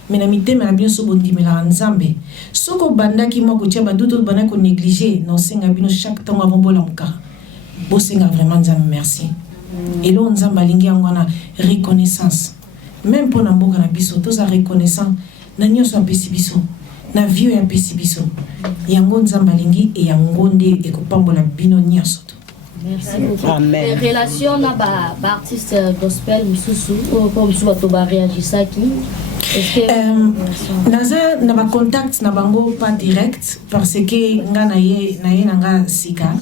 Mais na mité mais na bien so bondi mais la nzambe. Soko banda ki mo ko tia ba duto bana ko négliger, non senga bien chaque temps avant bola muka. Bo senga vraiment nzambe merci. Et là nzambe alingi ngwana reconnaissance. Même pour na mboka na biso, tous a reconnaissant na nyoso apesi biso. Na vie ya pesi biso yango nzamba lingi e yango nde ekopambola bino nyonso. Merci beaucoup. Amen. Relation na ba artiste gospel mususu comme tu vas to ba réagir qui naza na ba contact na bango pas direct parce que nga na ye nga sika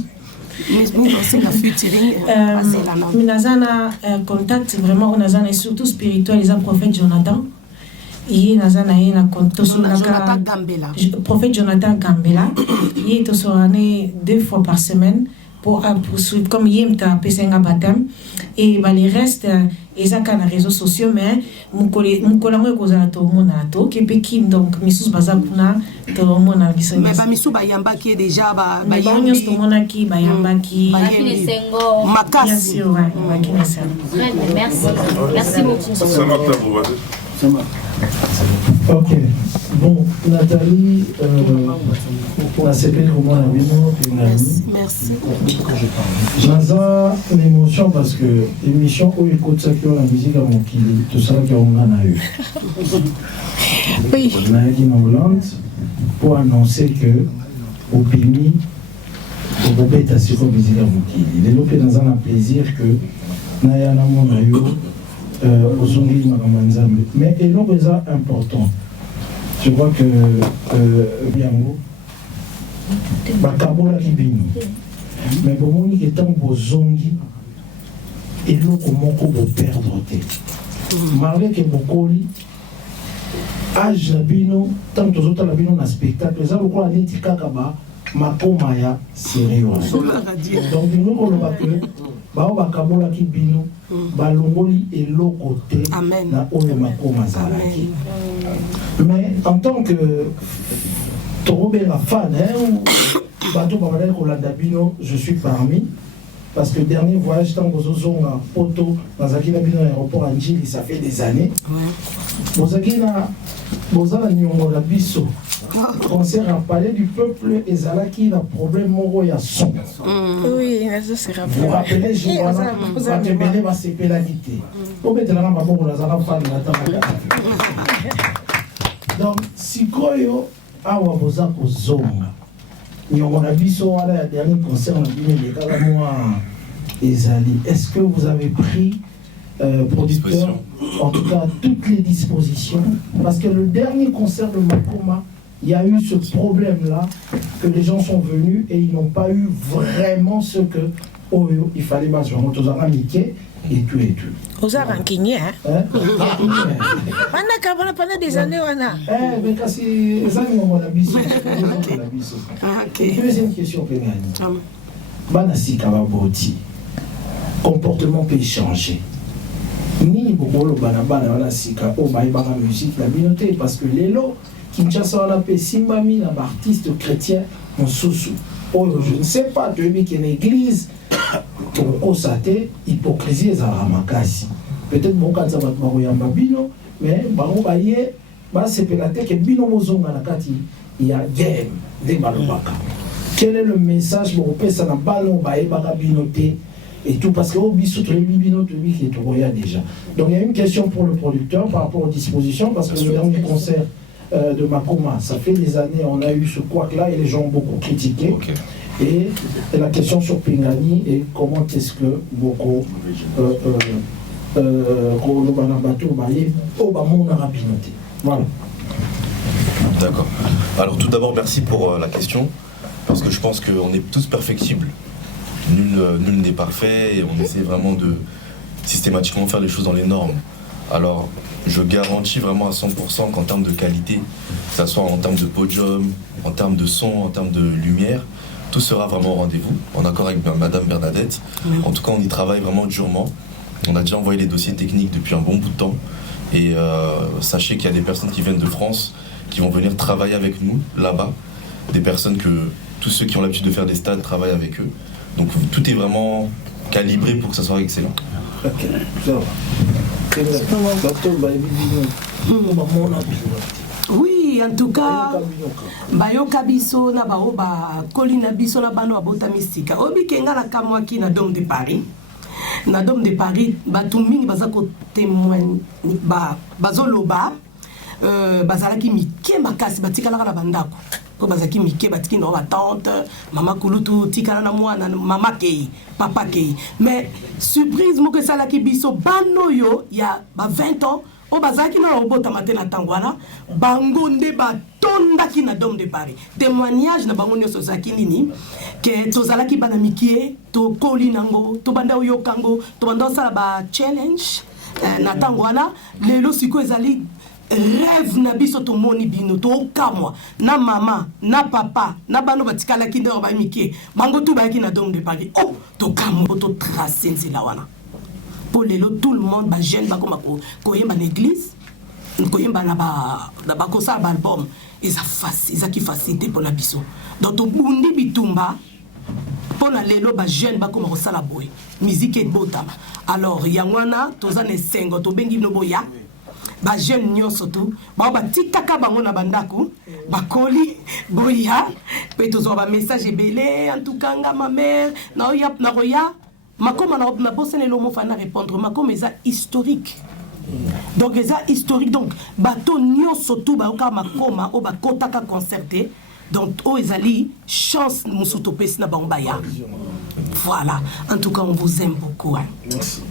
naza na contact vraiment naza na surtout spirituel les prophète Jonathan. Il y a un prophète Jonathan Gambela. Il est 2 fois par semaine pour poursuivre comme il y a un baptême et les restes ils ont les réseaux sociaux mais mon collègue tout le monde a tout qui est donc Missus Bazapuna tout le monde a vu mais pas Missus Bayamba qui est déjà Bayamba tout le monde qui Bayamba qui Makasi merci beaucoup. Ok. Bon, Nathalie, on a séparé comment la vie. Merci. J'ai une émotion parce que l'émission où écoute ça qui a la musique à mon kili, tout ça qui on a eu. Oui. On a été en Hollande pour annoncer que au Pimi, au Bobé est assis comme musique à mon kili. Les lopés dans un plaisir que Naya Namon a eu. Mais et l'autre est important. Je crois que Biango, Bakabola qui bino. Mais pour moi, il est temps pour zongi et l'autre comment qu'on peut perdre. Marley que Bokoli, âge la bino, tant que autres la bino na spectacle, ça pourquoi on dit kakaba, makomaya sérieux. Donc nous on va que bao bakabola ki bino balongoli eloko te na oyo makoma zalaki. Mais en tant que torobela fan bato babala kolanda bino, je suis parmi parce que dernier voyage tant bozozonga poto nazaki na bino aéroport à Njili, ça fait des années. Bozaki na bozala nyongo la biso concert à Palais du Peuple et Zalaki a problème moro ya son. Oui, ça c'est rappelé. Vous rappelez, je vois que Bélé va se pénalité. Au bout de la maman, on a fan donc, si Koyo a waboza ko zonga, nyongo na biso wala ya dernier concert na bino le kala moi ezali. Est-ce que vous avez pris producteur, en tout cas toutes les dispositions, parce que le dernier concert de Makoma, il y a eu ce problème-là, que les gens sont venus et ils n'ont pas eu vraiment ce que il fallait mettre en Mickey et tout et tout. Aux arranquignes, hein? Pendant des années, on a. Mais quand c'est ça, on a deuxième question, Banasi Kababoti. Comportement peut changer. Ni Bobolo Banabana, Banasika, oh, Baïbara musique, la communauté, parce que les lots. Kinshasa on appelle Simbami, un artiste chrétien en sous-sous. Oh, je ne sais pas, tu veux qu'il y ait une église, tu as constaté hypocrisie et Aramakasi. Peut-être mon cas, ça va te marier en Bino, mais Baron Baye, c'est pélaté que Bino Mozonga Nakati, il y a game, des balobaka. Quel est le message pour que ça n'a pas ballon Baye Barabinoté et tout, parce que au biso, tout le bibino, tout le qui est tout déjà. Donc il y a une question pour le producteur par rapport aux dispositions, parce que le dernier concert de Makoma, ça fait des années, on a eu ce couac-là et les gens ont beaucoup critiqué. Ok. Et la question sur Pingani et comment est-ce que beaucoup voilà. D'accord. Alors tout d'abord, merci pour la question, parce que je pense qu'on est tous perfectibles. Nul n'est parfait et on essaie vraiment de systématiquement faire les choses dans les normes. Alors je garantis vraiment à 100% qu'en termes de qualité, que ce soit en termes de podium, en termes de son, en termes de lumière, tout sera vraiment au rendez-vous, en accord avec Madame Bernadette. En tout cas, on y travaille vraiment durement. On a déjà envoyé les dossiers techniques depuis un bon bout de temps. Et sachez qu'il y a des personnes qui viennent de France, qui vont venir travailler avec nous, là-bas. Des personnes que tous ceux qui ont l'habitude de faire des stades travaillent avec eux. Donc tout est vraiment calibré pour que ça soit excellent. Ok, ça va. Oui, en tout cas, bayoka biso na bao ba kolina biso na bano abota mystique. Obi kenga na kamwaki na Dôme de Paris. Na Dôme de Paris, batu mingi baza ko témoigner bazoloba bazalaki mike makasi batikala na bandako. Ko bazaki mike batiki no ba tante, mama kulutu tikala na mwana mama kei, papa kei. Mais surprise moko salaki biso bano yo ya ba 20 ans. O bazaki na obota matena tangwana bango nde batondaki na Dôme de Paris. Témoignage na bango nyonso zaki nini ke tozalaki bana mikie to koli nango to banda oyokango to banda sala ba challenge na tangwana lelo siko ezali rêve na biso to moni bino to kamwa na mama na papa na bano batikalaki nde ba mikie bango tu bayaki na Dôme de Paris. Oh to kamwa to tracer nzela wana. Pour les lots, tout le monde, bah jeune, bah comme koyemba l'église, koyemba na ba kosa album, ils a qui facilité pour la biso. Donc au bundi bitumba, pour la lelo bah jeune, bah comme kosa la boy, musique et botama. Alors yangwana, tozane sengo, to bengi no boya, bah jeune nyonso tout, bah tikaka bango na bandako, bah koli boya, pe tozo ba message belé, en tout cas ma mère, na yap na roya. Makoma na bosse ne lomo fana répondre makoma eza historique. Donc eza historique donc bato nyonso tout ba oka makoma o ba kotaka concerté donc o ezali chance musuto pesi na bambaya. Voilà, en tout cas on vous aime beaucoup. Hein.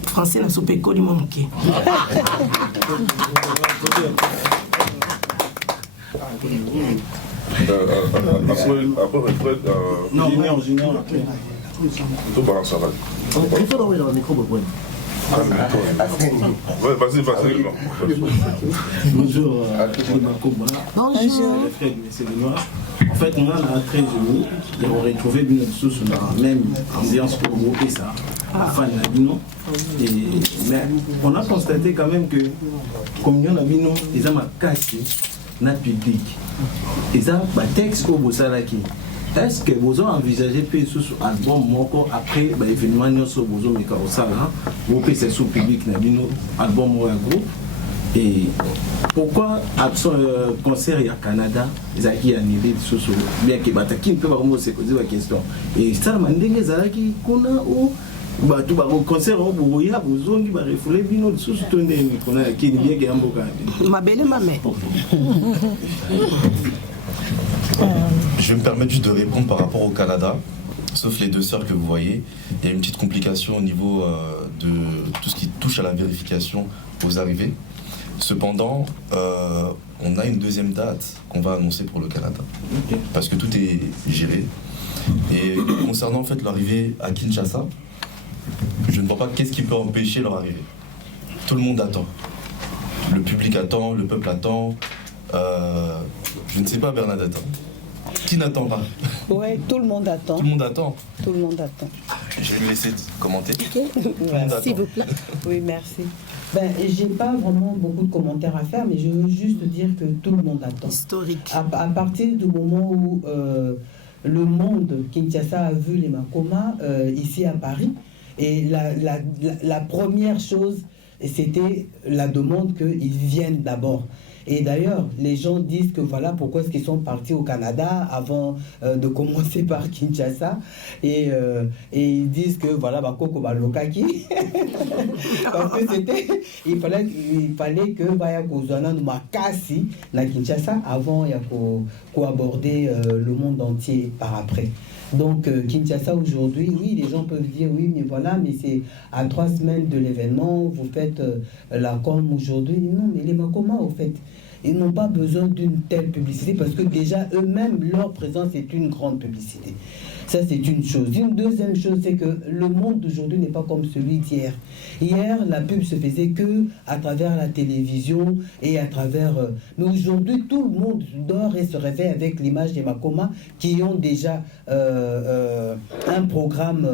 Français na sope koli monke. Après Fred, non, junior. Tout balance ça va. Il faut envoyer dans le micro, bon. Vas-y. Bonjour, bonjour. Fred, c'est Benoît. En fait, on a très joli. On retrouvé une sous la même ambiance pour le groupe et ça. Enfin, mais on a constaté quand même que, comme il y en a mis, ils ont cassé notre public. Ils ont un texte au Bossalaki. Est-ce que vous avez envisagé de faire un album après l'événement sur Bozo Mekaosala, vous faites ce public un album ou un groupe? Et pourquoi un concert au Canada, ils ont annulé bien que Bataki ne peut pas se poser la question. Et ça m'a dit que Zalaki Kuna ou le concert au Bouya, vous avez refoulé Bino sous tourné qu'on a qui bien que Amboka. Ma belle maman. Je vais me permettre juste de répondre par rapport au Canada, sauf les deux sœurs que vous voyez. Il y a une petite complication au niveau de tout ce qui touche à la vérification aux arrivées. Cependant, on a une deuxième date qu'on va annoncer pour le Canada, parce que tout est géré. Et concernant en fait l'arrivée à Kinshasa, je ne vois pas qu'est-ce qui peut empêcher leur arrivée. Tout le monde attend. Le public attend, le peuple attend. Je ne sais pas, Bernadette. Qui n'attend pas? Oui, tout le monde attend. Tout le monde attend. Tout le monde attend. Je vais me laisser commenter. S'il vous plaît. Oui, merci. Ben, j'ai pas vraiment beaucoup de commentaires à faire, mais je veux juste dire que tout le monde attend. Historique. À partir du moment où le monde, Kinshasa, a vu les Makoma ici à Paris, et la première chose, c'était la demande qu'ils viennent d'abord. Et d'ailleurs, les gens disent que voilà pourquoi est-ce qu'ils sont partis au Canada avant de commencer par Kinshasa. Et ils disent que voilà, Bakoko Balokaki. Parce que il fallait que Baya Kozana Makasi, la Kinshasa, avant il y a aborder le monde entier par après. Donc Kinshasa aujourd'hui, oui, les gens peuvent dire oui, mais voilà, mais c'est à 3 semaines de l'événement, vous faites la com aujourd'hui. Non, mais les Makoma, au fait, ils n'ont pas besoin d'une telle publicité parce que déjà eux-mêmes, leur présence est une grande publicité. Ça, c'est une chose. Une deuxième chose, c'est que le monde d'aujourd'hui n'est pas comme celui d'hier. Hier, la pub se faisait que à travers la télévision et à travers... mais aujourd'hui, tout le monde dort et se réveille avec l'image des Makoma qui ont déjà un programme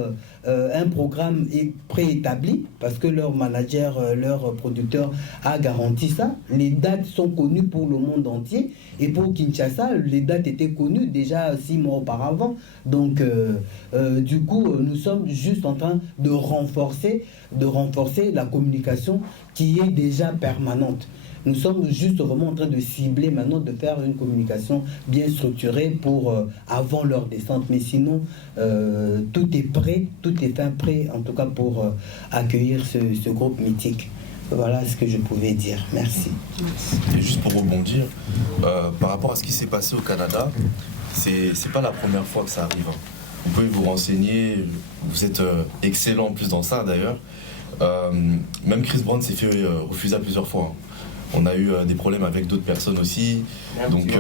préétabli parce que leur manager, leur producteur a garanti ça. Les dates sont connues pour le monde entier et pour Kinshasa, les dates étaient connues déjà 6 mois auparavant. Donc, du coup, nous sommes juste en train de renforcer la communication qui est déjà permanente. Nous sommes juste vraiment en train de cibler maintenant, de faire une communication bien structurée pour avant leur descente. Mais sinon, tout est prêt, tout est prêt en tout cas pour accueillir ce groupe mythique. Voilà ce que je pouvais dire. Merci. Et juste pour rebondir, par rapport à ce qui s'est passé au Canada, c'est pas la première fois que ça arrive. Vous pouvez vous renseigner, vous êtes excellent en plus dans ça d'ailleurs. Même Chris Brown s'est fait refuser à plusieurs fois. On a eu des problèmes avec d'autres personnes aussi. Donc,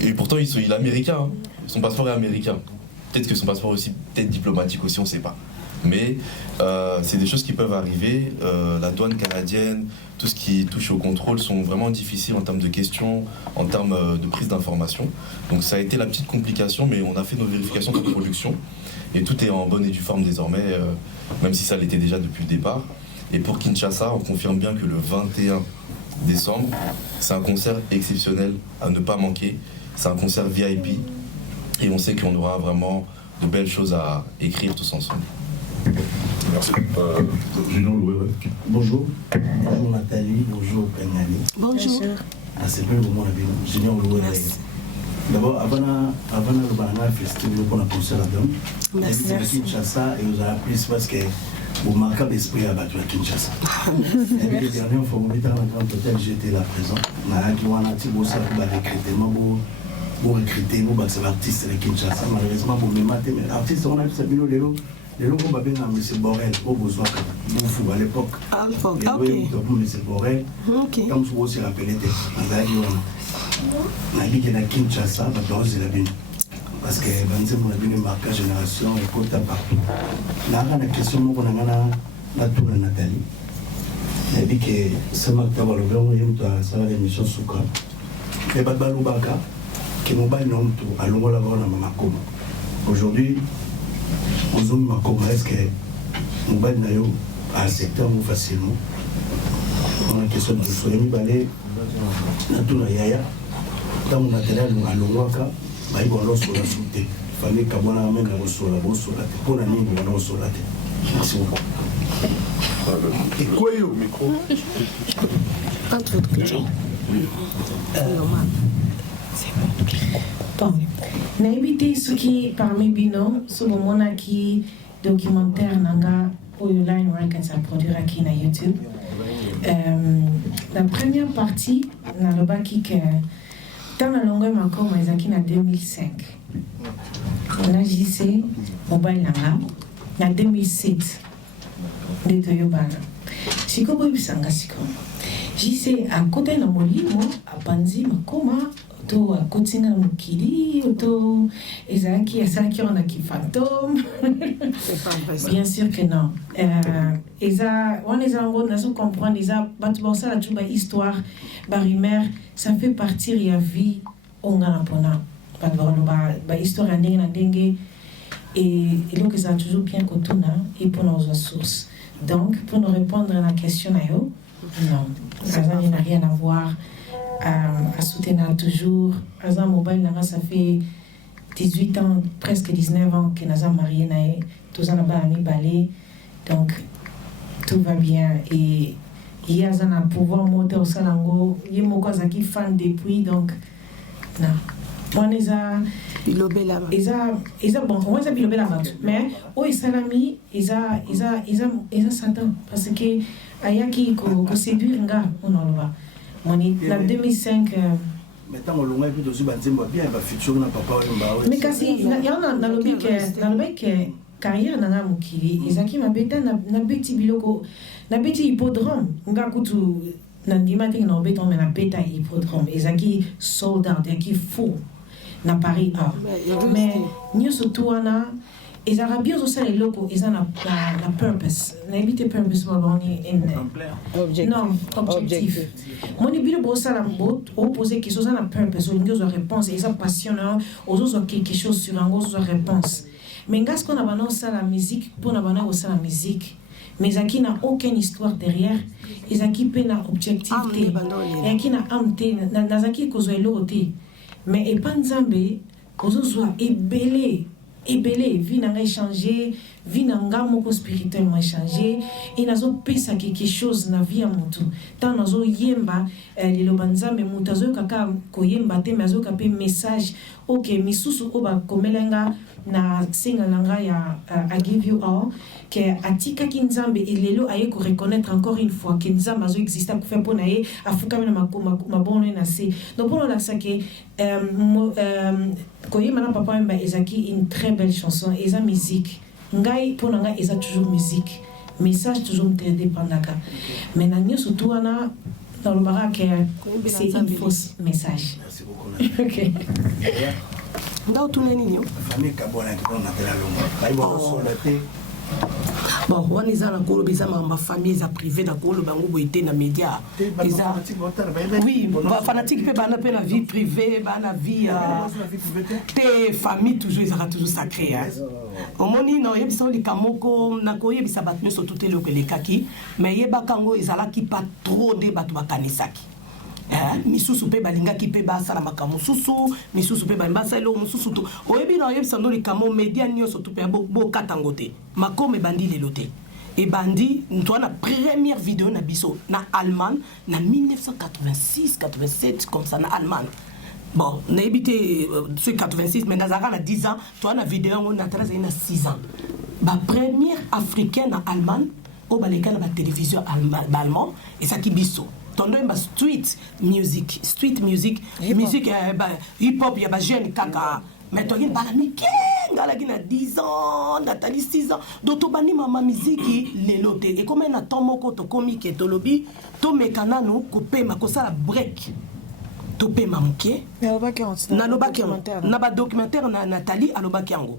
et pourtant, il est américain. Hein. Son passeport est américain. Peut-être que son passeport est aussi peut-être diplomatique aussi, on ne sait pas. Mais c'est des choses qui peuvent arriver. La douane canadienne, tout ce qui touche au contrôle sont vraiment difficiles en termes de questions, en termes de prise d'information. Donc ça a été la petite complication, mais on a fait nos vérifications de production. Et tout est en bonne et due forme désormais, même si ça l'était déjà depuis le départ. Et pour Kinshasa, on confirme bien que le 21 décembre, c'est un concert exceptionnel à ne pas manquer. C'est un concert VIP. Et on sait qu'on aura vraiment de belles choses à écrire tous ensemble. Merci. Bonjour. Bonjour Nathalie, bonjour Penani. Bonjour. C'est bien le moment de Junior Loué. D'abord, avant le banana festival pour la concert à Dom, merci à Kinshasa et vous avez appris parce que vous marquez l'esprit à battre à Kinshasa. Et les dernières fois, on était dans la grande hôtel, j'étais là présent. On a dit qu'on a dit que ça va recrutement pour recruter nous, c'est l'artiste de Kinshasa. Malheureusement, pour me mater, mais l'artiste, on a vu ça, les locaux m'avaient dit M. Borel, au besoin de à l'époque. À l'époque, ok. M. Borel, comme vous aussi rappelez, on a dit que la Kinshasa, parce que on a vu une marque génération et côté partout. Là, la question, on a la tour de Nathalie. On a dit que ce matin, on a ça va l'émission Souka. Et Badbaloubaka, qui nous bat non tout, allons la voir dans Makoma. Aujourd'hui, aux zones Makoma, est-ce que nous bat à un secteur où facilement on a question de soyez balé, la tour de Yaya, dans mon matériel, à l'Ouaka, il fallait qu'on amène la ressource, pour la ligne, la ressource. Merci beaucoup. Et quoi au micro? Pas trop de questions. Bon, n'habitez ce qui parmi Bino, ce moment qui documentaire nanga pour Line Rank ça produira qui na YouTube. La première partie na le baki que dans la longueur encore mais qui na 2005. On a JC mobile nanga na 2007 de Toyobana. Siko boy bisanga siko. JC à côté na molimo a panzi makoma to a kotinga mukili to ezaki asaki on a qui fantôme. Bien sûr que non. Eza on les en nazo comprendre eza batbo ça la tuba histoire barimer ça fait partir ya vie ongana pona ba histoire ndenge na ndenge et donc ça toujours bien kotuna et pour nos sources. Donc pour nous répondre à la question ayo non ça n'a rien à voir à soutenir toujours Azam Mobile ça fait 18 ans presque 19 ans que nous sommes mariés tous en ami balé donc tout va bien et il y a un pouvoir moteur au salango il y a moko azaki fan depuis donc non on est à bilobela bon on est à bilobela mais o esalami isa Satan parce que ayaki ko séduire nga onoloba moni na 2005 mais tant on longa puis aussi banzemba bien va futur na papa mais kasi na lobi que carrière na mukili ezaki mabeta na beti biloko na beti hippodrome nga kutu na ndima te na beton mais na beta hippodrome ezaki sold out ezaki fou na Paris mais nyuso tuana ezara bien zo sala loko ezana na purpose na ebite purpose baboni objectif moni bilo bo sala mbot o poser question ça na purpose o ngozo réponse eza passionnant ozo quelque chose sur ngozo réponse mais ngas qu'on a bana sala musique pour na bana sala musique mais qui n'a aucune histoire derrière et qui peut na objectif et qui n'a amté na zaki kozo elote mais et pas nzambe kozo soit ebelé vie n'a changé vie n'a moko spirituellement changé et nazo pesa quelque chose na vie à mutu tant nazo yemba les lobanzambe mutazo kaka ko yemba te mazo kapé message OK misusu oba komelenga na singa langa ya I give you all que atika kinzambe elelo aye ko reconnaître encore une fois que nzambe azo existe ko faire pona ye afuka na mabono na se donc pour la sake ko yema na papa mba ezaki une très belle chanson eza musique ngai pona nga eza toujours musique message toujours dépendaka mais na nyo surtout ana dans le barak c'est un faux message merci beaucoup OK ndao tuneni famille kabona qu'on appelle la longa solate bon wana eza na kolo biza ma famille eza privé na kolo bango boite na média eza oui ba fanatique pe bana pe na vie privée bana vie te famille toujours ezaka toujours sacré hein omoni no yebisa likamoko na koyebisa bato nyonso tout eloko elekaki mais yebaka ngo ezalaki pas trop de bato bakanisaki misusu pe balingaki pe basala makambo susu misusu pe basala mususu to oyebi na yebisa ndo likamo media nyonso to pe bo katango te makome bandi lelo te et bandi ntwana première vidéo na biso na Allemagne na 1986 87 comme ça na Allemagne bon na ebité sur 86 mais nazaka na 10 ans toi na vidéo on a 13 na 6 ans ba première africaine na Allemagne au baleka na ba télévision allemand et ça qui biso tondo ba street music musique hip hop ya ba jeune kaka mais toi bala mikenga la gina 10 ans Nathalie 6 ans doto bani mama musique lelote et comme na tomoko to comique to lobby to mekana no kopema ko sala break to pema muke na lobaki na ba documentaire na Nathalie alobaki yango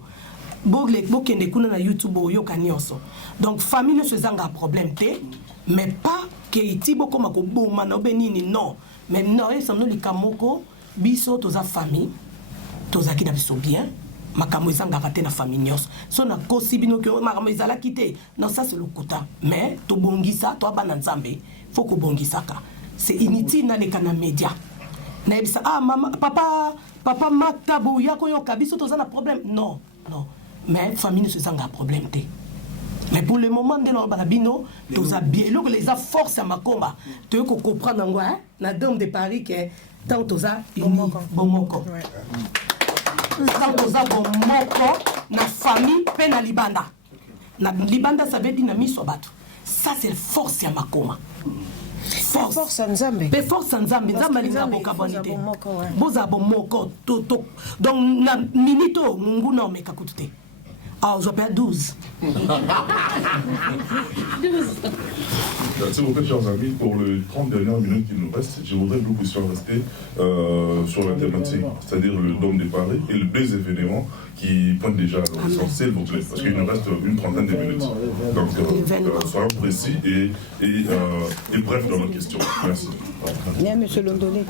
bogle bokende kuna na YouTube oyoka nyonso donc famille ne se zanga problème te mais pas que itibo koma ko boma na benini non mais non ça no likamoko biso toza famille toza ki na biso bien makambo ezanga te na famille nyonso so na kosi bino ke makambo ezala kité non ça c'est le kuta mais to bongisa to bana nzambe faut ko bongisaka c'est inutile na lekana média na ebisa mama papa matabu yako yoka biso toza na problème non mais famille ne se zanga problème te mais pour le moment de l'Albano, tous a bien donc les forces à ma combat tu peux comprendre en quoi la dame de Paris que tant tous a bomoko tant tous a bomoko na famille pe na libanda ça veut dire na miso bato ça c'est force à ma combat force nzambe pe force nzambe linga boka bonité boza bomoko to donc na minito mungu na omeka kutute je perds 12. S'il vous plaît, chers amis, pour les 30 dernières minutes qu'il nous reste, je voudrais que nous puissions rester sur la thématique, c'est-à-dire le Dôme de Paris et les deux événements qui pointent déjà à l'horizon, s'il vous plaît, parce qu'il nous reste une trentaine de minutes. Donc, soyons précis et bref dans nos questions. Merci. Bien, monsieur Londonnet.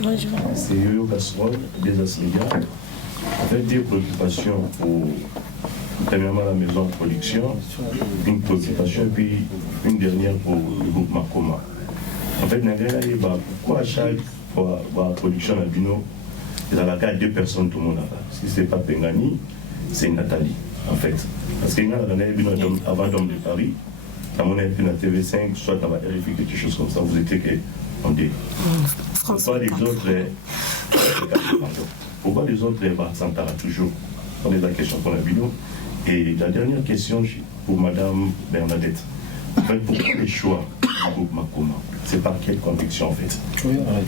Bonjour. C'est Yoyo Casserole, des Asliga. En fait, des préoccupations pour, premièrement, la maison de production, une préoccupation, puis une dernière pour le groupe Makoma. En fait, pourquoi à chaque fois la production à Bino, il y a 2 personnes tout le monde là. Si ce n'est pas Pengani, c'est Nathalie, en fait. Parce qu'il y a Bino avant d'homme de Paris, à mon avis, la TV5, soit dans la RFI, quelque chose comme ça, vous étiez en D. Pourquoi les autres, pourquoi les autres s'entendent toujours? On est la question pour la vidéo. Et la dernière question pour Madame Bernadette. En fait, pourquoi le choix du groupe Makoma? C'est par quelle conviction en fait?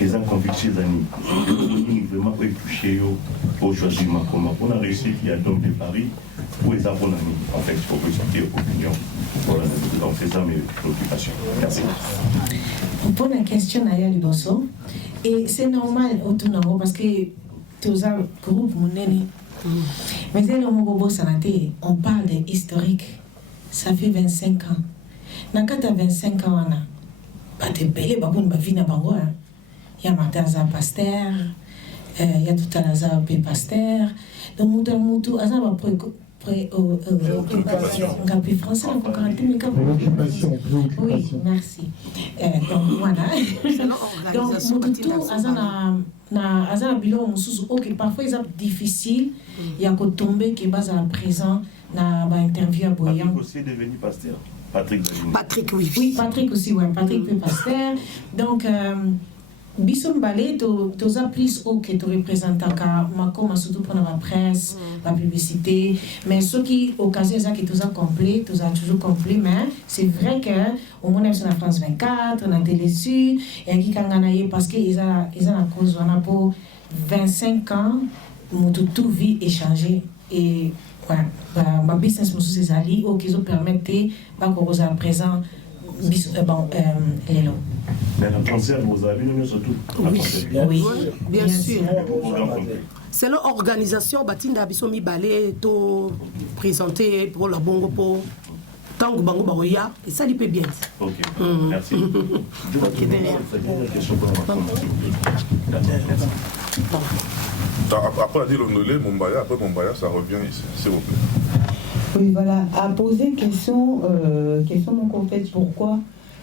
Les convictions d'amis. Vraiment, pour toucher au choisir Makoma. On a réussi qu'il y a donc de Paris pour les abonnés. En fait, pour ressortir opinion. Voilà, donc c'est ça mes préoccupations. Merci. Pour la question d'ailleurs du Bosso, et c'est normal au Tunango parce que tous les groupes monnaie. Mais on parle de historique. Ça fait 25 ans. Dans 25 ans, on a pas de belé, il y a Martin Pasteur, il y a tout à l'heure Pasteur. Donc, Moutou, Azaba français, oui, merci. Donc, voilà. Donc, Moutou, Azana Bilo, ok, parfois c'est difficile, il y a que tomber qui est basé à présent dans l'interview à Boyan. Patrick aussi est devenu pasteur. Patrick, oui. Oui, Patrick aussi, oui. Patrick est pasteur. Donc, Bisson Balé, tu as plus haut que tu représentes Makoma, surtout pour la presse, la publicité. Mais ce qui, occasion, c'est que tu as compris, tu as toujours compris. Mais c'est vrai qu'au moins, sur la France 24, on a Télé Sud, et qui ont parce qu'ils ont la cause, on a pour 25 ans, toute vie est changée. Et ma business c'est ali ou qu'ils ont permis pas qu'on soit présent les mais la cancer vous avez nous surtout oui bien sûr c'est l'organisation batinda biso mi balé to présenter pour la bongo pour tango bango baroya et ça lui peut bien. OK merci. Après, on a dit l'Onolé, Mombaya, après Mombaya, ça revient ici, s'il vous plaît. Oui, voilà. À poser une question donc en fait, pourquoi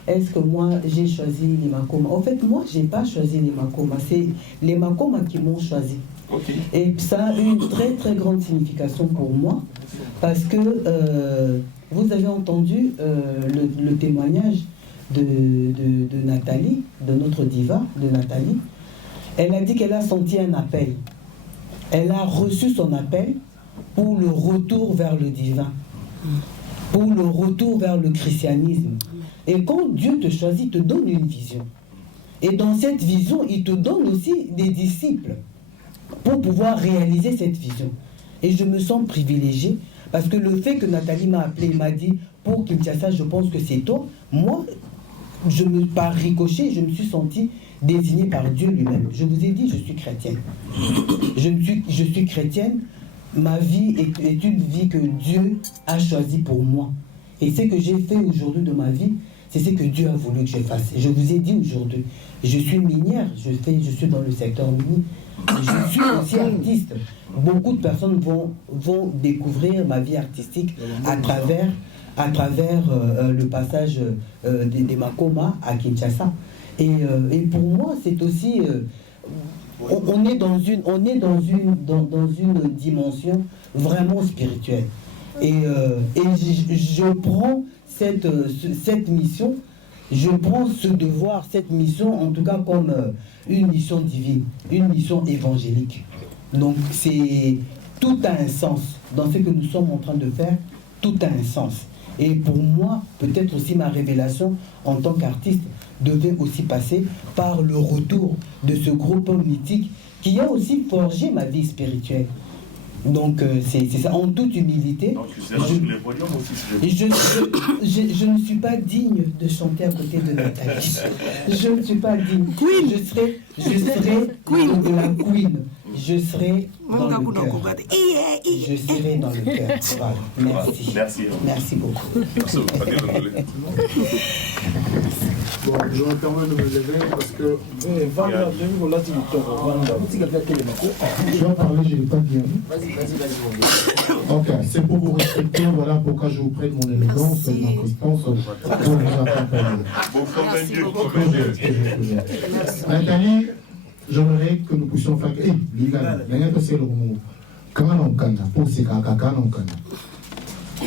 est-ce que moi j'ai choisi les Makoma? En fait, moi, je n'ai pas choisi les Makoma, c'est les Makoma qui m'ont choisi. Okay. Et ça a une très très grande signification pour moi, parce que vous avez entendu le témoignage de Nathalie, de notre diva, de Nathalie. Elle a dit qu'elle a senti un appel. Elle a reçu son appel pour le retour vers le divin, pour le retour vers le christianisme. Et quand Dieu te choisit, il te donne une vision. Et dans cette vision, il te donne aussi des disciples pour pouvoir réaliser cette vision. Et je me sens privilégiée parce que le fait que Nathalie m'a appelé, m'a dit pour Kinshasa, je pense que c'est toi. Moi, par ricochet, je me suis sentie désignée par Dieu lui-même. Je vous ai dit, je suis chrétienne. Je suis chrétienne. Ma vie est une vie que Dieu a choisie pour moi. Et ce que j'ai fait aujourd'hui de ma vie, c'est ce que Dieu a voulu que je fasse. Je vous ai dit aujourd'hui, je suis minière, je suis dans le secteur minier. Je suis aussi artiste. Beaucoup de personnes vont découvrir ma vie artistique à travers le passage des Makoma à Kinshasa. Et pour moi, c'est aussi... on est dans une dimension vraiment spirituelle. Et je prends cette mission, je prends ce devoir, cette mission, en tout cas comme une mission divine, une mission évangélique. Donc tout a un sens. Dans ce que nous sommes en train de faire, tout a un sens. Et pour moi, peut-être aussi ma révélation en tant qu'artiste devait aussi passer par le retour de ce groupe mythique qui a aussi forgé ma vie spirituelle. Donc c'est ça, en toute humilité. Donc, je ne suis pas digne de chanter à côté de Nathalie. Je ne suis pas digne. Je serai de la queen. Je serai dans le cœur. Je serai dans le cœur. Voilà. Merci. Merci beaucoup. Bon, je me permets de me lever parce que je vais parler, je n'ai pas bien. Vas-y. Ok, c'est pour vous respecter, voilà pourquoi je vous prête mon élégance, ma constance pour vous accompagner. Nathalie, j'aimerais que nous puissions faire. Eh, Liga, il y a un peu de mot. Quand on kanda, pour ces caca, quand on kanda.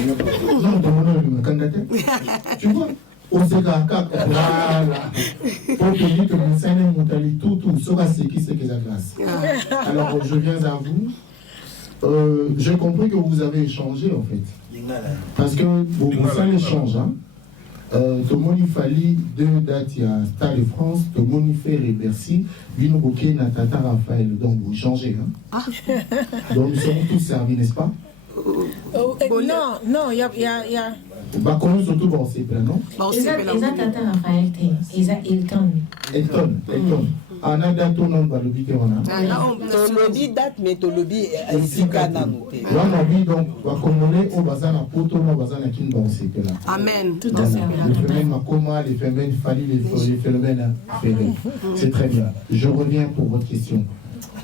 Non, ton nom est candidat. Tu vois, au Sekaka, voilà. Pour payer que mon sein est monté tout, sauf à ce qui c'est que ça classe. Alors, je viens à vous. J'ai compris que vous avez échangé en fait. Parce que vous savez échange. Hein? Tout le monde il fallait 2 dates, il y a Stade de France, tout le monde il fait les Bercy, Vino Bokeh, Natata Raphaël. Donc vous changez. Hein? Donc nous sommes tous servis, n'est-ce pas? Non, il y a. Bah, comment surtout dans ces plans, non? Tata Raphaël, Elton. On a date au nom de l'objet qu'on a. Tolobi date, mais Tolobi ici Canaan. Donc, on va commander au bazar à Poto, au bazar à Kinba, c'est que là. Amen. Tout à fait. Les phénomènes Makoma, les phénomènes Fali, les phénomènes Ferré. C'est très bien. Je reviens pour votre question.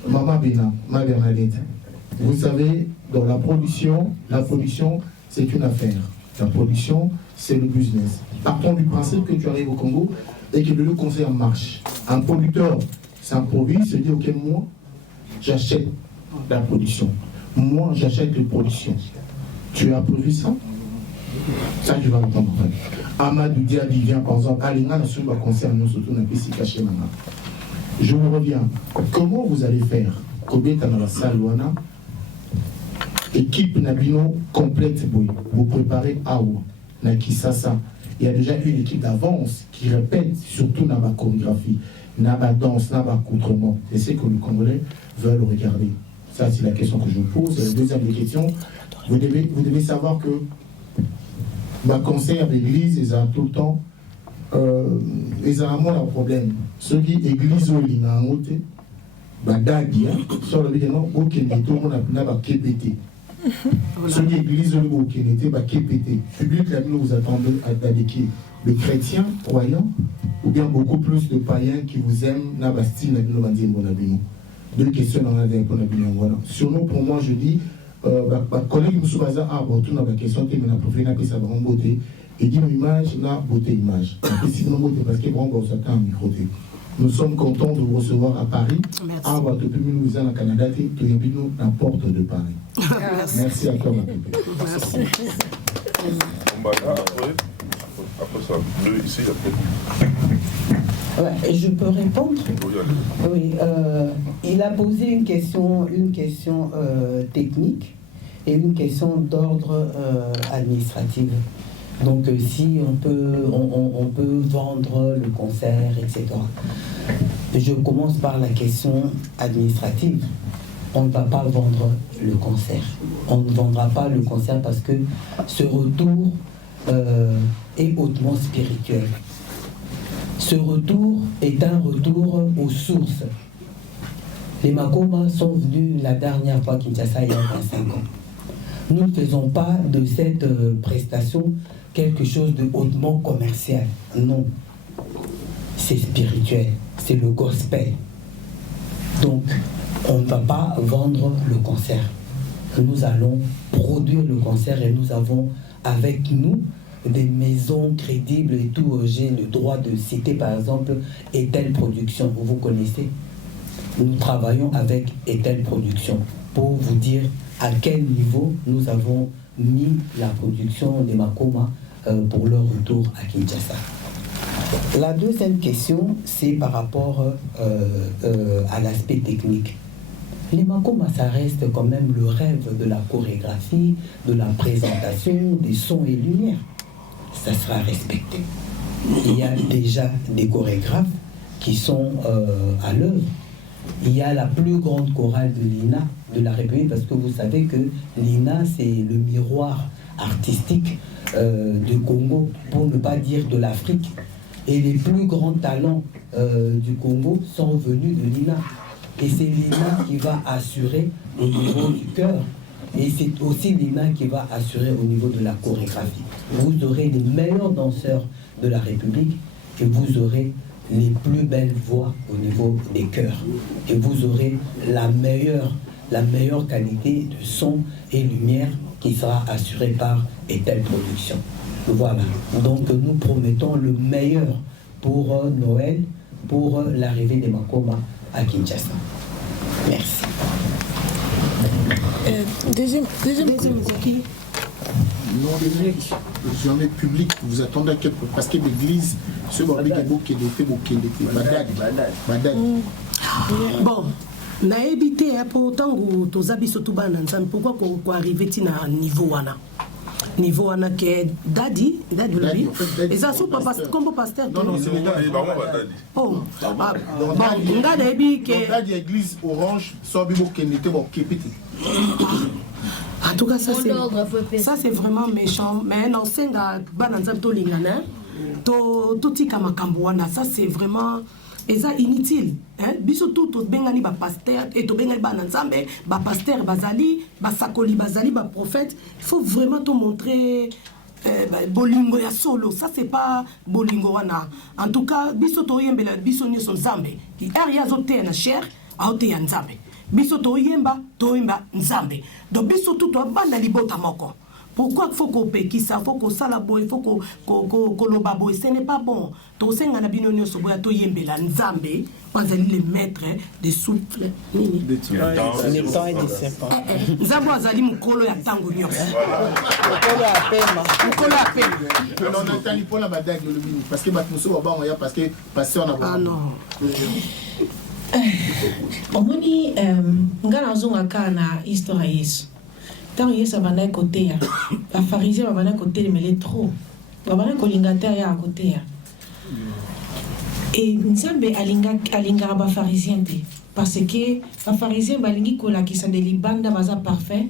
Maman Bénin, ma Bernadette, vous savez, dans la production, c'est une affaire. La production, c'est le business. Partons du principe que tu arrives au Congo et que le conseil marche. Un producteur s'improvise, se dit, ok, moi, j'achète la production. Moi, j'achète les productions. Tu as prévu ça? Ça, tu vas entendre. Amadou Diaby vient, par exemple, Alinga, sur le concerne, nous, surtout, on a pu s'y cacher maintenant. Je vous reviens. Comment vous allez faire? Combien dans la salle, Wana? Équipe Nabino complète, vous préparez Awa, Nakisasa. Il y a déjà une équipe d'avance qui répète surtout dans ma chorégraphie, dans ma danse, dans ma accoutrement. Et c'est que les Congolais veulent regarder. Ça, c'est la question que je vous pose. La deuxième des questions, vous devez savoir que ma conseil à l'église, ils ont tout le temps, ils ont un problème. Ceux qui église au Lingamote, Dadi, sur le bilan, au Kenya, tout le monde a KPT. Ceux qui église le mot qui n'était pas KPT. Public, là, nous vous attendez à qui? Le chrétien, croyant, ou bien beaucoup plus de païens qui vous aiment, n'a pas style, n'a pas dit bon abino. 2 questions dans la dernière abino. Voilà. Sur nous, pour moi, je dis, ma collègue Moussou Baza a abordé la question qui m'a profité, n'a pas sa bonne beauté. Et dit, nos images, n'a beauté image. Et si nous beauté, parce que bon, ça t'a un micro. Nous sommes contents de vous recevoir à Paris. Merci. À nous au Canada, tu es nous à la porte de Paris. Merci à toi, ma bébé. Merci. Après ça, bleu ici, après. Ouais, je peux répondre? Oui, il a posé une question technique et une question d'ordre administratif. Donc si on peut vendre le concert, etc. Je commence par la question administrative. On ne va pas vendre le concert. On ne vendra pas le concert parce que ce retour est hautement spirituel. Ce retour est un retour aux sources. Les Makoma sont venus la dernière fois à Kinshasa il y a 25 ans. Nous ne faisons pas de cette prestation quelque chose de hautement commercial. Non. C'est spirituel. C'est le gospel. Donc, on ne va pas vendre le concert. Nous allons produire le concert et nous avons avec nous des maisons crédibles et tout. J'ai le droit de citer par exemple Etel Production. Vous connaissez? Nous travaillons avec Etel Production pour vous dire à quel niveau nous avons mis la production des Makoma pour leur retour à Kinshasa. La deuxième question, c'est par rapport à l'aspect technique. Les Makoma, ça reste quand même le rêve de la chorégraphie, de la présentation, des sons et lumières. Ça sera respecté. Il y a déjà des chorégraphes qui sont à l'œuvre. Il y a la plus grande chorale de l'INA, de la République, parce que vous savez que l'INA, c'est le miroir artistique du Congo, pour ne pas dire de l'Afrique. Et les plus grands talents du Congo sont venus de l'INA. Et c'est l'INA qui va assurer au niveau du chœur. Et c'est aussi l'INA qui va assurer au niveau de la chorégraphie. Vous aurez les meilleurs danseurs de la République et vous aurez les plus belles voix au niveau des chœurs. Et vous aurez la meilleure qualité de son et lumière qui sera assurée par Etel Production. Voilà. Donc nous promettons le meilleur pour Noël, pour l'arrivée des Makoma à Kinshasa. Merci. Deuxième Non, les journée publique, vous attendez à quelque parce que l'église, ce Bobby Gabo qui est Badad. Bon, na évité pour autant que tous habits tout bas ensemble, pourquoi qu'on arrive à niveau wana? Niveau wana que Daddy et ça sont pas comme pasteur. Non, c'est les Daddy. Oh, bon, Daddy que Daddy église orange, soit bibo qui n'était bon qui petit. En tout cas, ça c'est vraiment méchant. Mais non, c'est dans Bananzam to lingana, to tika makambuana. Ça c'est vraiment et ça inutile. Hein? Biso tout bengani ba pasteur et to bengani Bananzambe, ba pasteur bazali, ba sakoli bazali, ba prophète. Il faut vraiment te montrer. Bolingo ya solo, ça c'est pas bolingo wana. En tout cas, biso to yembela biso nyo son zambe. Ki area zote na cher, aote ya nzambe. Biso toyemba nzambe. Donc biso tout banda libota moko. Pourquoi faut qu'on peki ça, faut qu'on sala boy, faut qu'on loba boy, ce n'est pas bon. To senga na bino nyoso boya toyembela nzambe, bazali les maîtres des souffles nini. Le temps est des serpents. Nzambo azali mukolo ya tango nyoso. Mukolo ya pema. Non, Nathalie pour la badag le mini parce que batmuso ba on ya parce que pasteur na. Ah non. Omoni ngana zongaka na histoire Yesu. Tant Yesu abana côté ya. Ba pharisien abana côté mais les trop. Abana kolingata ya côté ya. Et Nzambe alinga ba pharisien te parce que ba pharisien balingi kola ki sa de libanda baza parfait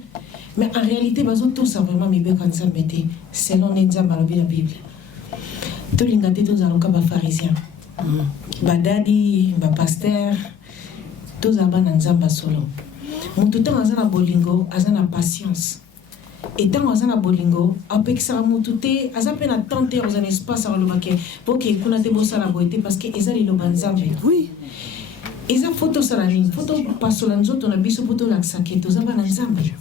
mais en réalité bazo tout ça vraiment mi be kan Nzambe te selon Nzambe la Bible. To lingate to zaloka ba pharisien. Badadi, ba pasteur, tous abana nzamba solo. Mutu temps azana bolingo, azana patience. Et tant azana bolingo, apekisa mutu te, azape na tenter aux un espace à lobake, pour que kuna te bossa la boité parce que ezali lo banzambe. Oui. Eza photo salani, photo pasola nzoto na biso photo la saketo zabana nzambe.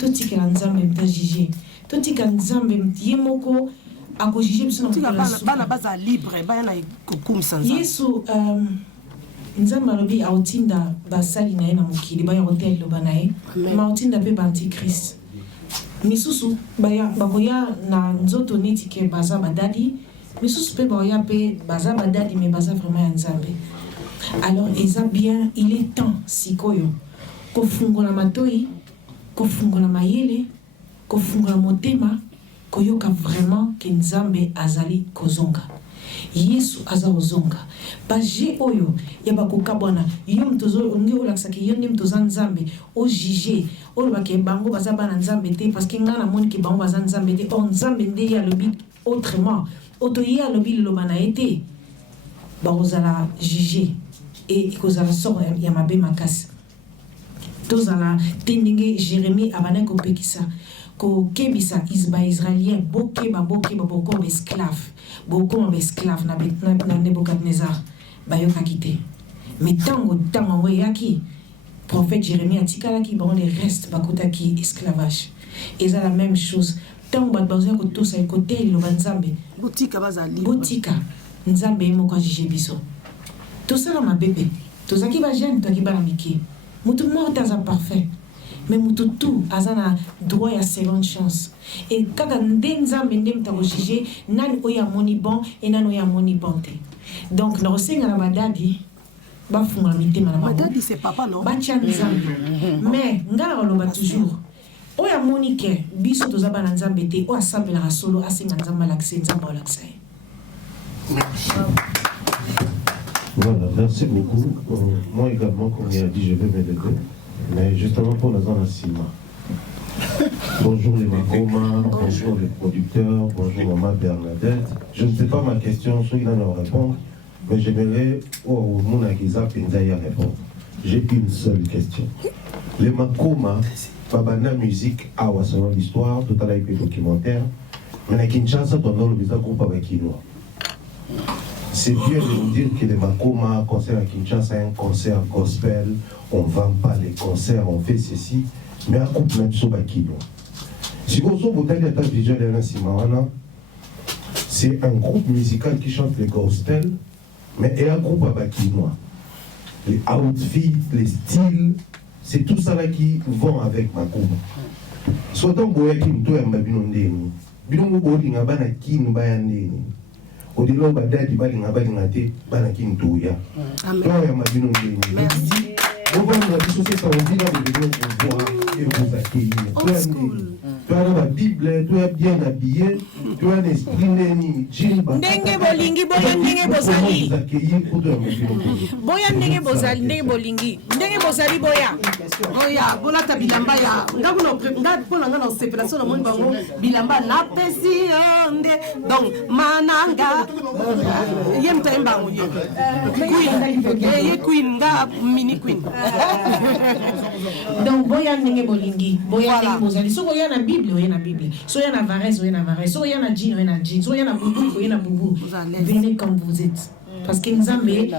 Toti ka nzambe mta jije. Toti ka nzambe yemoko akojije biso na bana baza libre bana kokumisa nzambe. Yesu nzambe alobi aotinda basali na ye na mokili baya hotel loba na ye ma otinda mpe baantichrist misusu bakoya na nzoto neti ke baza badadi misusu mpe bakoya mpe baza badadi mais baza vraiment ya nzambe. Alors eza bien, il est temps sikoyo kofungola matoi, kofungola mayele, kofungola motema, koyoka vraiment ke nzambe azali kozonga. Yesu aza ozonga. Baje oyo ya bakokabwana yo mtozo ngi olaksaki yo ndi mtoza nzambe o juger o bake bango baza bana nzambe te parce que ngana moni ke bango baza nzambe te on nzambe nde ya lobi autrement oto ya lobi lo bana été bazala juger et kozala sort ya mabe makasi tozala tendinge Jérémie abana ko pekisa ko kebisa isba israélien bokeba boko esclave boko esclave na Nebukadnezar bayoka kité mais tango yaki prophète Jérémie atikalaki bon les restes bakotaki esclavage et ça la même chose tango batbazo ko tosa côté lo banzambe botika bazali botika nzambe moko jije biso tout ça ma bébé tout ça qui va jeune toi qui ba miki mutu mort dans un parfait mais mutu tout azana droit à seconde chance et kaka nzambe ndem ta jije nani oya moni bon et nani oya moni bonté donc no senga na badadi ba funga mitema na badadi c'est papa non ba tia nzambe mais ngala loba toujours oya moni ke biso tozaba na nzambe te o asambela rasolo asenga nzambe lakse nzambe lakse. Voilà, merci beaucoup. Moi également, comme il a dit, je vais m'aider. Mais justement pour la zone à Sima. Bonjour les Makoma, bonjour les producteurs, bonjour Maman Bernadette. Je ne sais pas ma question, soit il en a répondre, mais j'aimerais au Monagiza Pindaya répondre. J'ai une seule question. Les Makoma, Babana musique, Awa selon l'histoire, tout à l'heure il documentaire, mais à Kinshasa, pendant le visa groupe avec Kinoa. C'est bien de nous dire que les Makoma, concert à Kinshasa, un concert gospel, on ne vend pas les concerts, on fait ceci, mais un groupe même sur Bakino. Si vous avez un visuel de c'est un groupe musical qui chante les gospel, mais et un groupe à Bakino. Les outfits, les styles, c'est tout ça là qui vont avec Makoma. soit on boya kin to yamba bino ndeni bino mo bolinga bana kin baya ndeni odilo badadi balinga te bana kin to ya to yamba bino ndeni merci on va nous associer ça on dit là de pouvoir et vous accueillir tu as la Bible, tu es bien habillé, tu as un esprit neni, jimba. Ndenge bolingi boya ndenge bozali. Boya ndenge bozali, ndenge bolingi. Ndenge bozali boya. Oya, bona ta bilamba ya. Ngaku no pona ngana séparation na moni bango bilamba na pesi onde. Donc mananga. Yem taimba ngoye. Queen. Ye queen nga mini queen. Donc boya ndenge bolingi, boya ndenge bozali. So boya na Bible, oye na Bible. So oye na Varese, oye na Varese. So oye na jean, oye na jean. So oye na boubou, oye na boubou. Venez comme vous êtes. Parce que Nzambe, il y a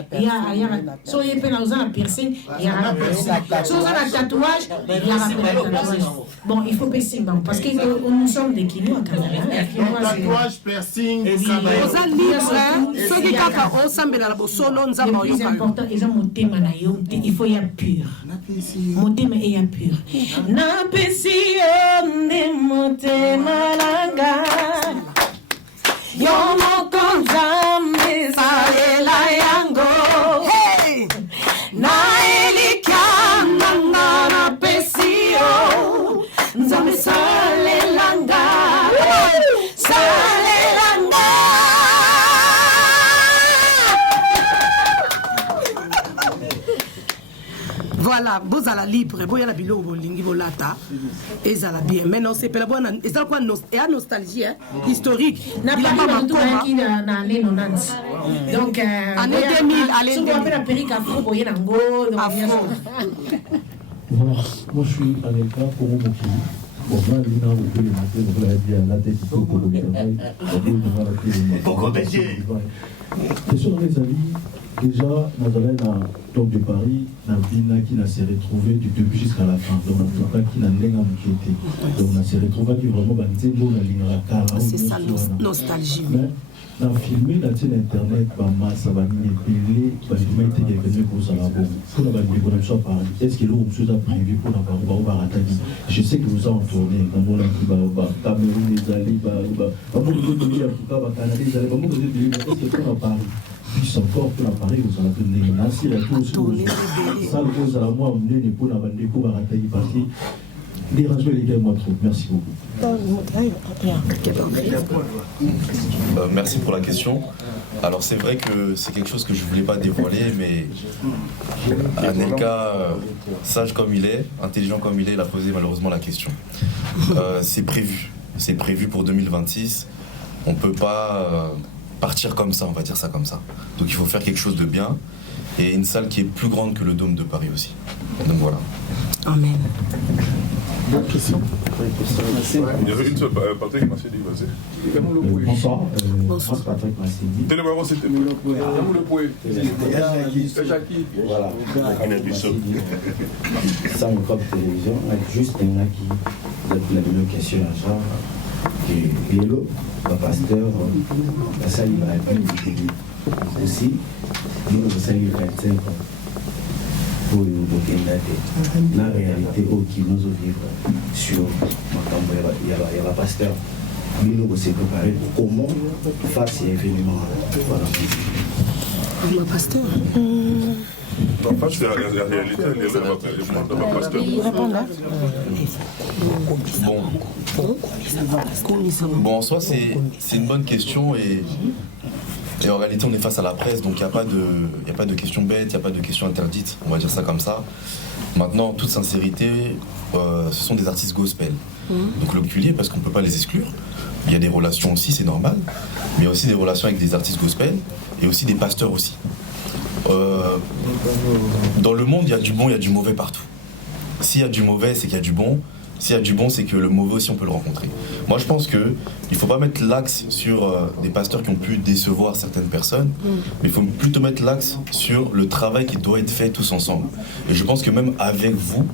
so oye pe na uzana piercing, il y a un piercing. So uzana tatouage, il y a un tatouage. Bon, il faut baisser parce que nous sommes des kilos à Canada. Tatouage, piercing, oza libre, soki kaka osambela na bosolo Nzambe oyo. Le plus important, eza motema na yo, il faut ya pur. Motema e ya pur. Na pesi onde motema langa. Yo moko Nzambe salela yango. Hey! Na elikana na pesi yo. Nzambe salela nga. Salela nga. Voilà, bozala libre, boya la bilo bolingi bolata. Ezala bien. Maintenant c'est pela bona, ezala quoi nostalgie historique. Na pas tout qui na année 90. Donc année 2000, allez. On appelle la périque afro boya nango. Voilà, moi je suis à l'écart pour mon pays. Bon, là, l'una ou deux, le matin, on va dire la tête pour le travail. C'est sur les amis, déjà, Nazareth, donc de Paris, la ville qui s'est retrouvée du début jusqu'à la fin. Donc, on a qui n'a pas été. Donc, on s'est retrouvé qui vraiment, c'est ça, nostalgie. Dans le film, dans Internet, ça va m'épeler, ça va être devenu pour ça. Pour la décoration par est-ce que l'on a prévu pour la bataille? Je sais que vous en tournez, dans mon Cameroun, les alliés, puis encore pour l'appareil, vous en avez donné. Ainsi, la chose, ça, vous allez moi emmener pour la bataille partie. Dérangez les gars, moi trop. Merci beaucoup. Merci pour la question. Alors c'est vrai que c'est quelque chose que je ne voulais pas dévoiler, mais Anelka, sage comme il est, intelligent comme il a posé malheureusement la question. C'est prévu pour 2026. On ne peut pas partir comme ça, on va dire ça comme ça. Donc il faut faire quelque chose de bien et une salle qui est plus grande que le Dôme de Paris aussi. Donc voilà. Amen. Bonne question. Il y avait une seule Patrick Massidi, vas-y. Bonsoir. Bonsoir Patrick Massidi. Téléméro, c'était voilà. Ça, une fois de télévision, juste un gars qui a une question à genre. Et hello, le pasteur, la salle va être aussi, nous avons salué 25 ans. Pour la réalité qui nous vivre sur il y a la pasteur. Nous s'est préparé pour comment faire ces événements. Voilà. Le pasteur. En fait, c'est la réalité, l'élève de ma pasteur. Bon, en soi, c'est une bonne question et en réalité, on est face à la presse, donc il n'y a pas de questions bêtes, il n'y a pas de questions interdites, on va dire ça comme ça. Maintenant, en toute sincérité, ce sont des artistes gospel. Donc l'oculier, parce qu'on ne peut pas les exclure. Il y a des relations aussi, c'est normal, mais il y a aussi des relations avec des artistes gospel et aussi des pasteurs aussi. Dans le monde, il y a du bon, il y a du mauvais partout. S'il y a du mauvais, c'est qu'il y a du bon. S'il y a du bon, c'est que le mauvais aussi, on peut le rencontrer. Moi, je pense qu'il ne faut pas mettre l'axe sur des pasteurs qui ont pu décevoir certaines personnes, mais il faut plutôt mettre l'axe sur le travail qui doit être fait tous ensemble. Et je pense que même avec vous,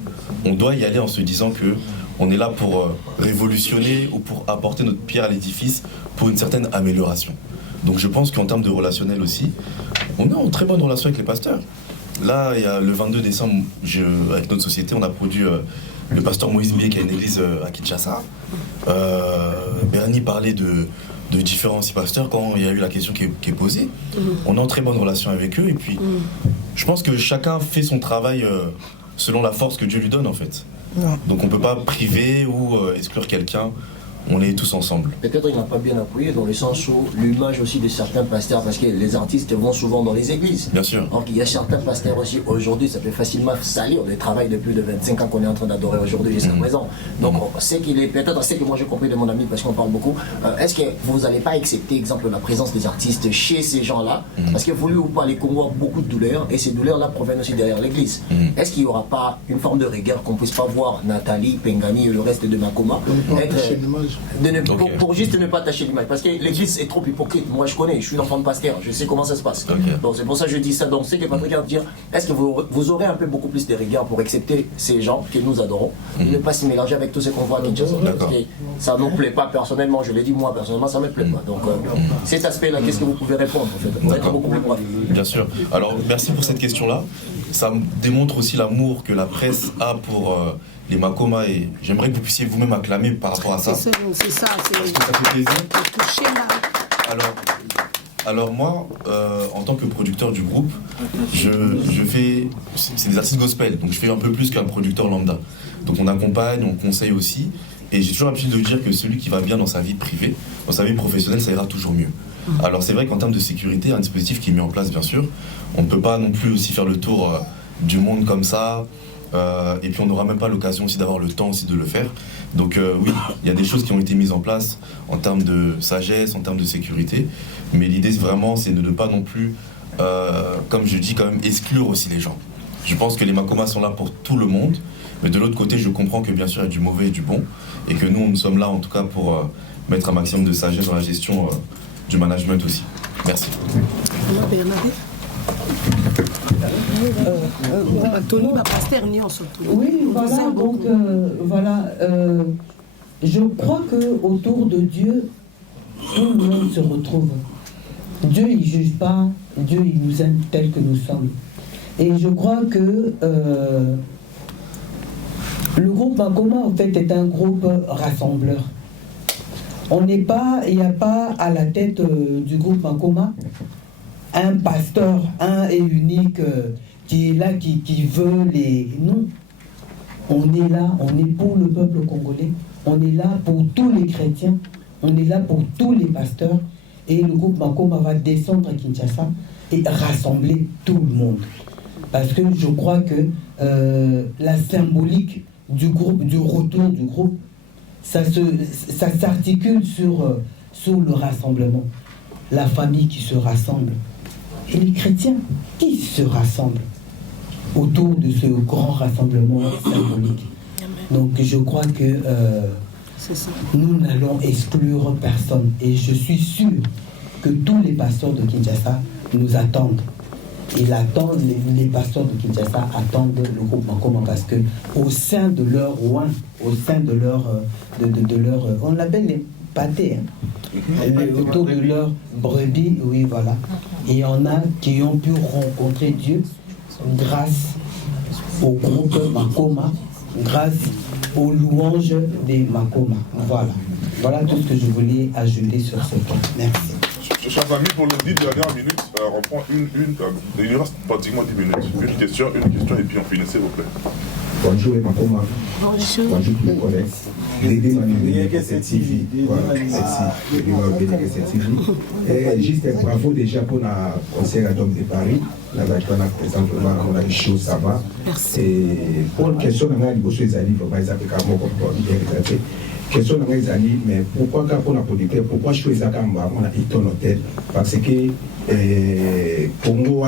on doit y aller en se disant qu'on est là pour révolutionner ou pour apporter notre pierre à l'édifice pour une certaine amélioration. Donc je pense qu'en termes de relationnel aussi, on est en très bonne relation avec les pasteurs. Là, il y a le 22 décembre, avec notre société, on a produit le pasteur Moïse Mbié qui a une église à Kinshasa. Bernie parlait de différents pasteurs quand il y a eu la question qui est posée. On est en très bonne relation avec eux et puis je pense que chacun fait son travail selon la force que Dieu lui donne en fait. Donc on ne peut pas priver ou exclure quelqu'un. On est tous ensemble. Peut-être il n'a pas bien appuyé dans le sens où l'image aussi de certains pasteurs, parce que les artistes vont souvent dans les églises. Bien sûr. Donc il y a certains pasteurs aussi, aujourd'hui, ça peut facilement salir le travail de plus de 25 ans qu'on est en train d'adorer aujourd'hui jusqu'à présent. Donc on sait qu'il est, peut-être, c'est que moi j'ai compris de mon ami, parce qu'on parle beaucoup, est-ce que vous n'allez pas accepter, exemple, la présence des artistes chez ces gens-là? Parce que voulu ou pas, les Congos ont beaucoup de douleurs, et ces douleurs-là proviennent aussi derrière l'église. Est-ce qu'il n'y aura pas une forme de rigueur qu'on ne puisse pas voir Nathalie, Pengani et le reste de Makoma pour juste ne pas tâcher l'image, parce que l'église est trop hypocrite. Moi je connais, je suis l'enfant de pasteur, je sais comment ça se passe. Donc c'est pour ça que je dis ça. Donc c'est que Patrick va dire, est-ce que vous aurez un peu beaucoup plus de rigueur pour accepter ces gens que nous adorons et ne pas s'y mélanger avec tout ce qu'on voit à Kinshasa, parce que ça ne nous plaît pas personnellement, je l'ai dit moi personnellement, ça ne me plaît pas. Donc cet aspect-là, qu'est-ce que vous pouvez répondre en fait? Vous êtes beaucoup plus bref. Bien sûr. Alors merci pour cette question-là. Ça démontre aussi l'amour que la presse a pour les Makoma et j'aimerais que vous puissiez vous-même acclamer par rapport à ça. C'est ça, parce que ça fait plaisir. Alors moi, en tant que producteur du groupe, je fais, c'est des artistes gospel, donc je fais un peu plus qu'un producteur lambda. Donc on accompagne, on conseille aussi, et j'ai toujours l'habitude de dire que celui qui va bien dans sa vie privée, dans sa vie professionnelle, ça ira toujours mieux. Alors c'est vrai qu'en termes de sécurité, un dispositif qui est mis en place bien sûr, on ne peut pas non plus aussi faire le tour du monde comme ça, et puis on n'aura même pas l'occasion aussi d'avoir le temps aussi de le faire. Donc oui, il y a des choses qui ont été mises en place en termes de sagesse, en termes de sécurité, mais l'idée vraiment c'est de ne pas non plus, comme je dis, quand même exclure aussi les gens. Je pense que les Makoma sont là pour tout le monde, mais de l'autre côté je comprends que bien sûr il y a du mauvais et du bon, et que nous sommes là en tout cas pour mettre un maximum de sagesse dans la gestion du management aussi. Merci. Oui, voilà, donc voilà, je crois que autour de Dieu, tout le monde se retrouve. Dieu, il ne juge pas, Dieu, il nous aime tels que nous sommes. Et je crois que le groupe Makoma, en fait, est un groupe rassembleur. On n'est pas, il n'y a pas à la tête du groupe Makoma un pasteur, un et unique qui est là, qui veut les... Non. On est là, on est pour le peuple congolais, on est là pour tous les chrétiens, on est là pour tous les pasteurs, et le groupe Makoma va descendre à Kinshasa et rassembler tout le monde. Parce que je crois que la symbolique du groupe, du retour du groupe, ça s'articule sur le rassemblement. La famille qui se rassemble et les chrétiens qui se rassemblent autour de ce grand rassemblement symbolique. Donc je crois que nous n'allons exclure personne et je suis sûr que tous les pasteurs de Kinshasa nous attendent. Les pasteurs de Kinshasa attendent le groupe Makoma parce que au sein de leur roi, au sein de leur, on l'appelle les pâtés, autour de leur brebis, oui voilà. Et il y en a qui ont pu rencontrer Dieu grâce au groupe Makoma, grâce aux louanges des Makoma. Voilà tout ce que je voulais ajouter sur ce point. Merci. Chers amis, pour les 10 dernières minutes, on prend il reste pratiquement 10 minutes. Une question et puis on finit, s'il vous plaît. Bonjour Makoma. Bonjour. Bonjour tous les collègues. L'aider m'a donné cette TV. Voilà, cette TV. Juste un bravo déjà pour le concert à Dôme de Paris. Là, on a présenté on a des choses, ça va. Et pour une question, on a des choses à dire, on va les appeler comme bien traité. Question de mes amis, mais pourquoi pour la politique, pourquoi je fais ça quand on a été hôtel? Parce que Congo,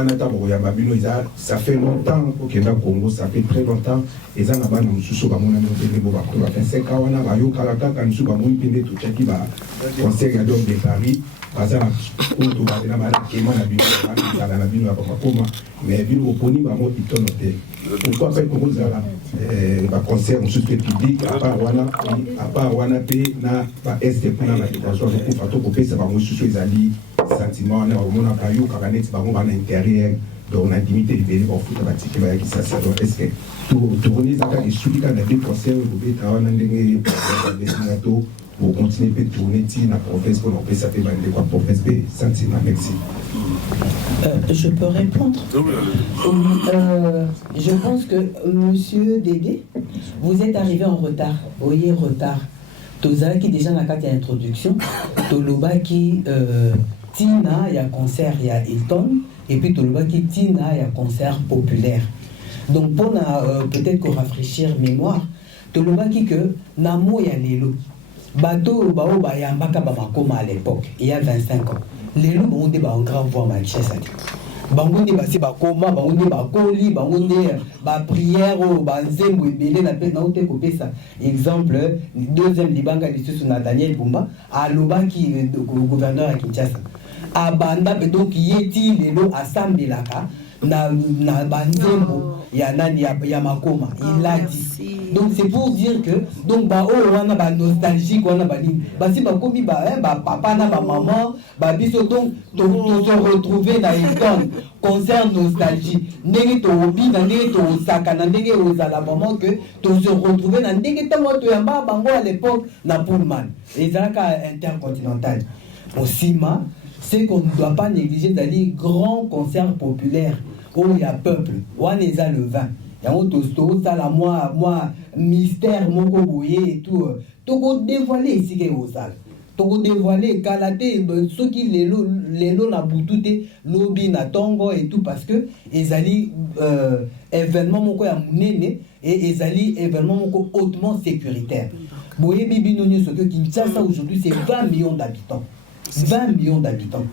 ça fait longtemps au Congo, ça fait très longtemps. Et ça n'a pas nous sous ba mon ami va faire 5 ans on a yo kalaka quand sous ba mon pende tout chaki ba conseil à Dôme de Paris parce que tout ba na mala ke mana bi na bi na Makoma mais bi au poni ba mo ito hôtel. Pourquoi faire Congo zala ba concert en sous public à part wana pe na ba est pour na l'éducation ko fato ko pesa ba mo sous ezali sentiment na mona pa yo kaka net ba mo ba na intérieur donc on a limité les bénévoles en foot à bâtir qui ça donc est-ce que tourner ça quand les souliers quand des concerts vous pouvez travailler dans des destinations pour continuer à tourner la province pour nous ça fait de quoi province B sentiment merci. Je peux répondre. Je pense que monsieur Dédé, vous êtes arrivé en retard. Oui, retard. Tozala qui déjà n'a qu'à introduction. Toloba qui Tina, il y a concert, il y a Hilton. Et puis Toloba qui Tina, il y a concert populaire. Donc pour peut-être qu'on rafraîchir mémoire, Toloba qui que Namo il y a Lelo. Bateau Bao Bayambaka Bamakoma à l'époque, il y a 25 ans. Les loups ont des grands voix Manchester. Bangondi basi bakoma, bangondi bakoli, bangondi ba prière ou ba nzembo ebele na pe na ote kopesa. Exemple, deuxième libanga de Nathaniel Bumba, à Loba qui est gouverneur à Kinshasa. À Banda donc yeti lelo asambelaka na banzembo ya nani ya makoma. Il l'a dit. Donc c'est pour dire que donc bah oh on a ba nostalgie on a ba ni bah si ba komi ba papa na ba maman ba biso donc to se retrouver dans une concert nostalgie ndenge to obi na ndenge to saka na ndenge ozala maman que to se retrouver na ndenge tango to yamba bango à l'époque na Pullman et ça intercontinental aussi c'est qu'on ne doit pas négliger d'aller grand concert populaire où il y a peuple où on les a le vin. Yango tosto ça la moi mystère moko boye et tout toko dévoiler ici que au salle toko dévoiler kalaté ceux qui les na butute lobby na tongo et tout parce que ezali événement moko ya munene et ezali événement moko hautement sécuritaire boye bibi nonyo ce que Kinshasa aujourd'hui c'est 20 millions d'habitants 20 millions d'habitants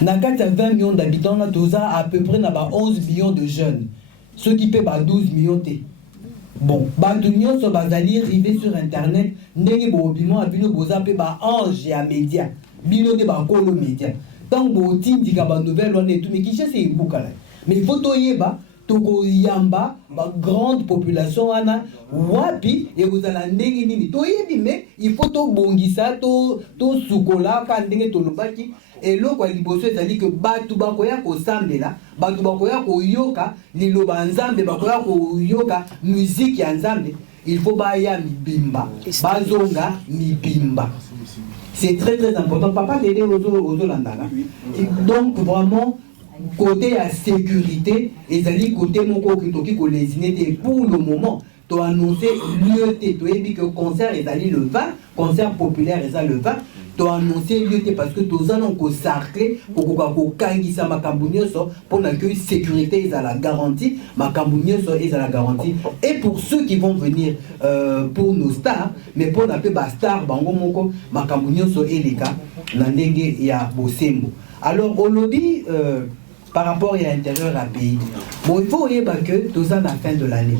na kati 20 millions d'habitants là toza à peu près na ba 11 millions de jeunes. Ceux qui paient 12 millions. Bon, Bandunion sont arrivés sur internet. Ndenge bobimo abino boza pe ba ange ya média. Bino de ba kolo média. Tant bo tindi ka ba nouvelle on et tout mais qui c'est ibukala. Mais photo yeba toko yamba ba grande population ana wapi et vous allez ndenge nini to yebi mais il faut to bongisa to sukola ka ndenge to lobaki. Et là, quoi, liboso c'est-à-dire que batu bakoya ko sambela, batu bakoya ko yoka, liloba nzambe bakoya ko yoka musique ya nzambe, il faut baya mibimba, bazonga mibimba. C'est très très important. Papa l'aider aux landana. Donc vraiment côté à sécurité et c'est-à-dire côté mon qui ko les pour le moment. Tu as annoncé l'UET, tu as dit que le concert est allé le 20, concert populaire est allé le 20. Tu as annoncé l'UET parce que tu as sarclé pour l'accueil sécurité et à la garantie, est à la garantie. Et pour ceux qui vont venir pour nos stars, mais pour la plupart stars, bango moko, et les cas, nandenge ya bosembo. Alors au lobby par rapport à l'intérieur à pays, bon il faut que tout ça à la fin de l'année.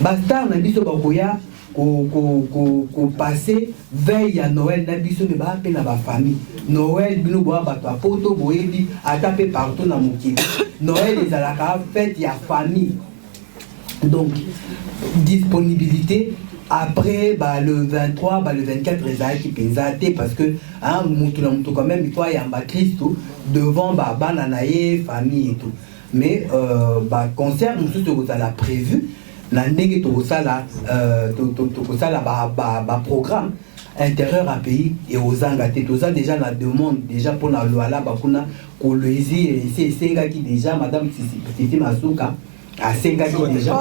Bastar na biso bakoya ko passer veille à Noël na biso me ba pe na ba famille Noël bino boa bato a poto boyebi atape partout na mokili Noël les alaka fête ya famille donc disponibilité après le 23 le 24 ezaki penza te parce que hein mutu na mutu quand même il faut yamba Christo devant bana na ye famille et tout mais concert nous tout ça l'a prévu na ndenge to sala programme intérieur à pays et aux angaté tout ça déjà la demande déjà pour la loi là bakuna kolezi et c'est senga qui déjà madame Titi Masuka à senga qui déjà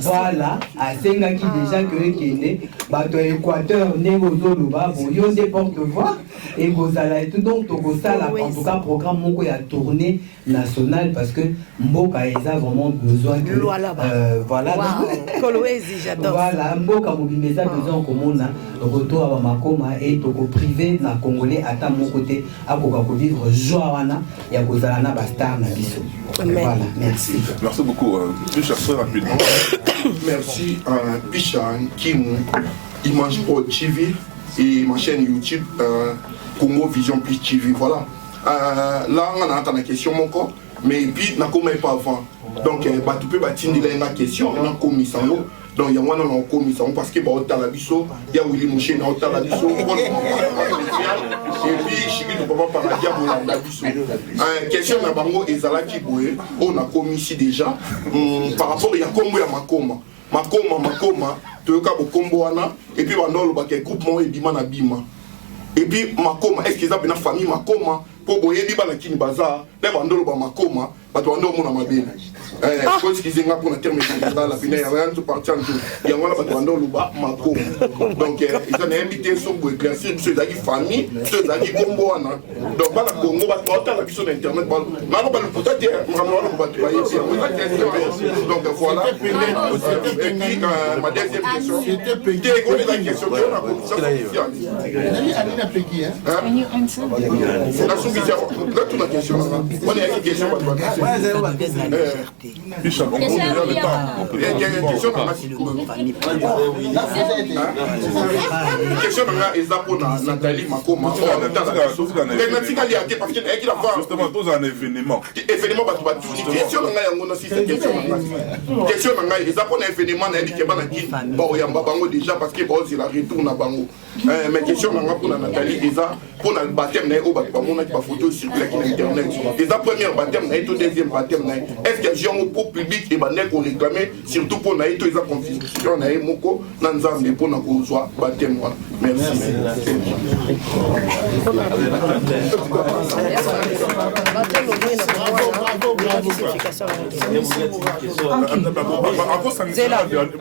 voilà à senga qui déjà que kene bato Équateur ndenge zoluba boyo des porte-voix et gozala et tout donc to sala en tout cas programme moko ya tournée nationale parce que mboka eza vraiment besoin que voilà Kolwezi j'adore voilà mboka mobimeza besoin komona retour à makoma et toko privé na congolais ata mon côté akoka ko vivre joie wana ya kozala na ba star na biso voilà merci beaucoup Picha très rapidement merci à Picha Kimou Image Pro TV et ma chaîne YouTube Congo Vision Plus TV voilà là on a entendu la question mon corps mais puis n'a pas avant donc tu peux bâtir la question on a commis sango donc il y a un an commis parce que la biso il y a Willy Mouché dans la biso et puis Chiki ne peut pas parler de la biso question na bango ezalaki boye on a commis ici déjà par rapport il y a combo ya makoma toyoka bokombo wana et puis bandolo ba groupement ebima na bima et puis makoma est-ce qu'ils ont une famille makoma pour boyebi bana kini baza les bandolo ba makoma bato bandolo mona mabele parce qu'ils ont pour un terme général la finale rien tout partir en tout il y a voilà bato bandolo ba makoma donc ils ont invité sur pour éclaircir ceux qui famille ceux qui kombo wana donc bana Congo bato ta la question d'internet ba na ba le peut-être vraiment ba tu donc voilà et puis ma deuxième question c'était la question que on a Peggy, hein? C'est la sous-vision. Là, toute la question. On est à une question. Question pour Nathalie Makoma. Parce qu'il a justement tous un événement. Événement, question événement, déjà parce que c'est la retour à Bango. Mais question pour Nathalie, pour le baptême, on a une photo circulaire sur Internet. Et la première baptême, et le deuxième baptème, est-ce qu'il y a un groupe public et qu'on réclame, surtout pour la confusion, pour nous soit baptême. Merci.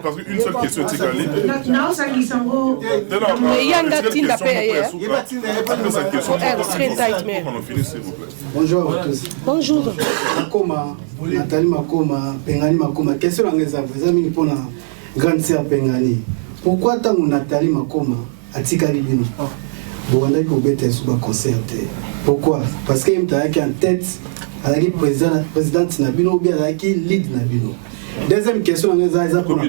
Parce qu'une seule question, c'est bonjour à tous. Bonjour. Makoma, Nathalie Makoma, Pengani Makoma. Question à mes amis pour la grande sœur Pengani. Pourquoi tant Nathalie Makoma a Tikali Bino? Vous avez dit sur le concert. Pourquoi? Parce qu'il y a en tête à la présidente Nabino ou bien à la lead Nabino. Deuxième question, on a pour la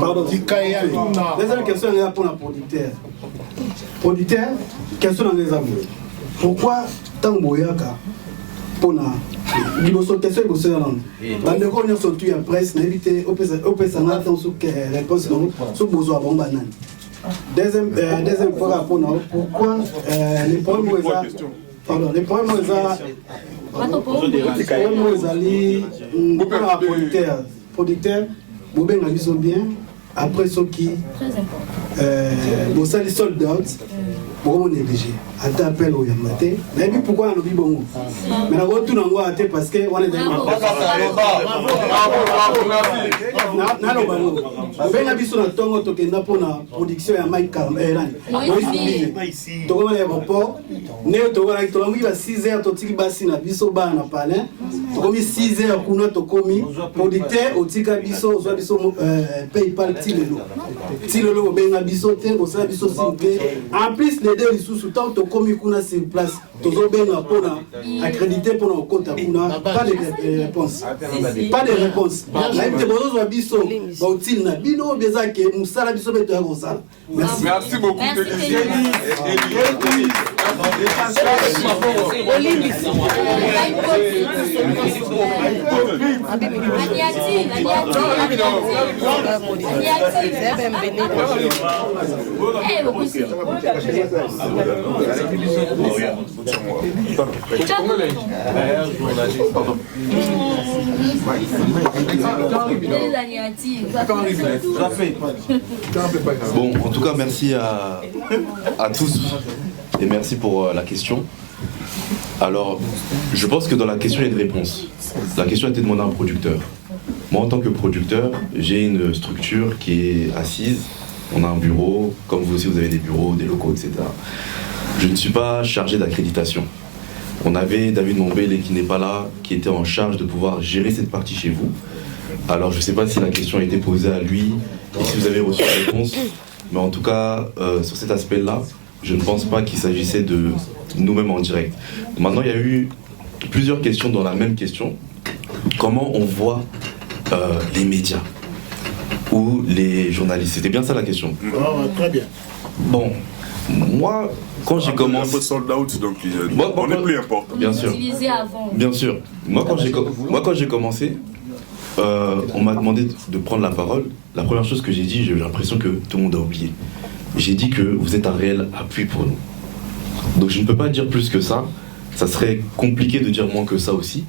pardon. Deuxième question, on a pour la producteur. Producteur, question on a pourquoi tant boyaka pour la question question bande ko ne sont tu en presse n'éviter au pesa na temps sur réponse sur besoin bon banane. Deuxième fois pour pourquoi les problèmes pardon les problèmes producteur Boubé sont bien après ceux qui les sold out pour négliger à t'appel au Yamaté mais pourquoi on oublie bon mais la retour en voie parce que on est dans ben la biso na tongo tokenda pona production ya Mike Cameron to na aéroport ne to na to ngi ba 6h to tiki basi na biso ba na palais to komi 6h kuna to komi producteur otika biso zo biso PayPal tilelo ben na biso te ko sa biso simple en plus les deux sous temps to komi kuna sur place to zo ben na pona accrédité pona au compte kuna pas de réponse la été bozo zo biso Bautil na bino bezake musala biso beto ya kosala. Merci beaucoup. Bon, en tout cas, merci à tous et merci pour la question. Alors, je pense que dans la question, il y a une réponse. La question a été demandée à un producteur. Moi, en tant que producteur, j'ai une structure qui est assise. On a un bureau, comme vous aussi, vous avez des bureaux, des locaux, etc. Je ne suis pas chargé d'accréditation. On avait David Mombele qui n'est pas là, qui était en charge de pouvoir gérer cette partie chez vous. Alors, je ne sais pas si la question a été posée à lui et si vous avez reçu la réponse. Mais en tout cas, sur cet aspect-là, je ne pense pas qu'il s'agissait de nous-mêmes en direct. Maintenant, il y a eu plusieurs questions dans la même question. Comment on voit les médias ou les journalistes? C'était bien ça la question. Très bien. Bon, moi, quand j'ai commencé... Un peu sold out, donc on est plus important. Bien sûr. Utilisé avant. Bien sûr. Moi, quand j'ai commencé, on m'a demandé de prendre la parole. La première chose que j'ai dit, j'ai l'impression que tout le monde a oublié. J'ai dit que vous êtes un réel appui pour nous. Donc je ne peux pas dire plus que ça. Ça serait compliqué de dire moins que ça aussi.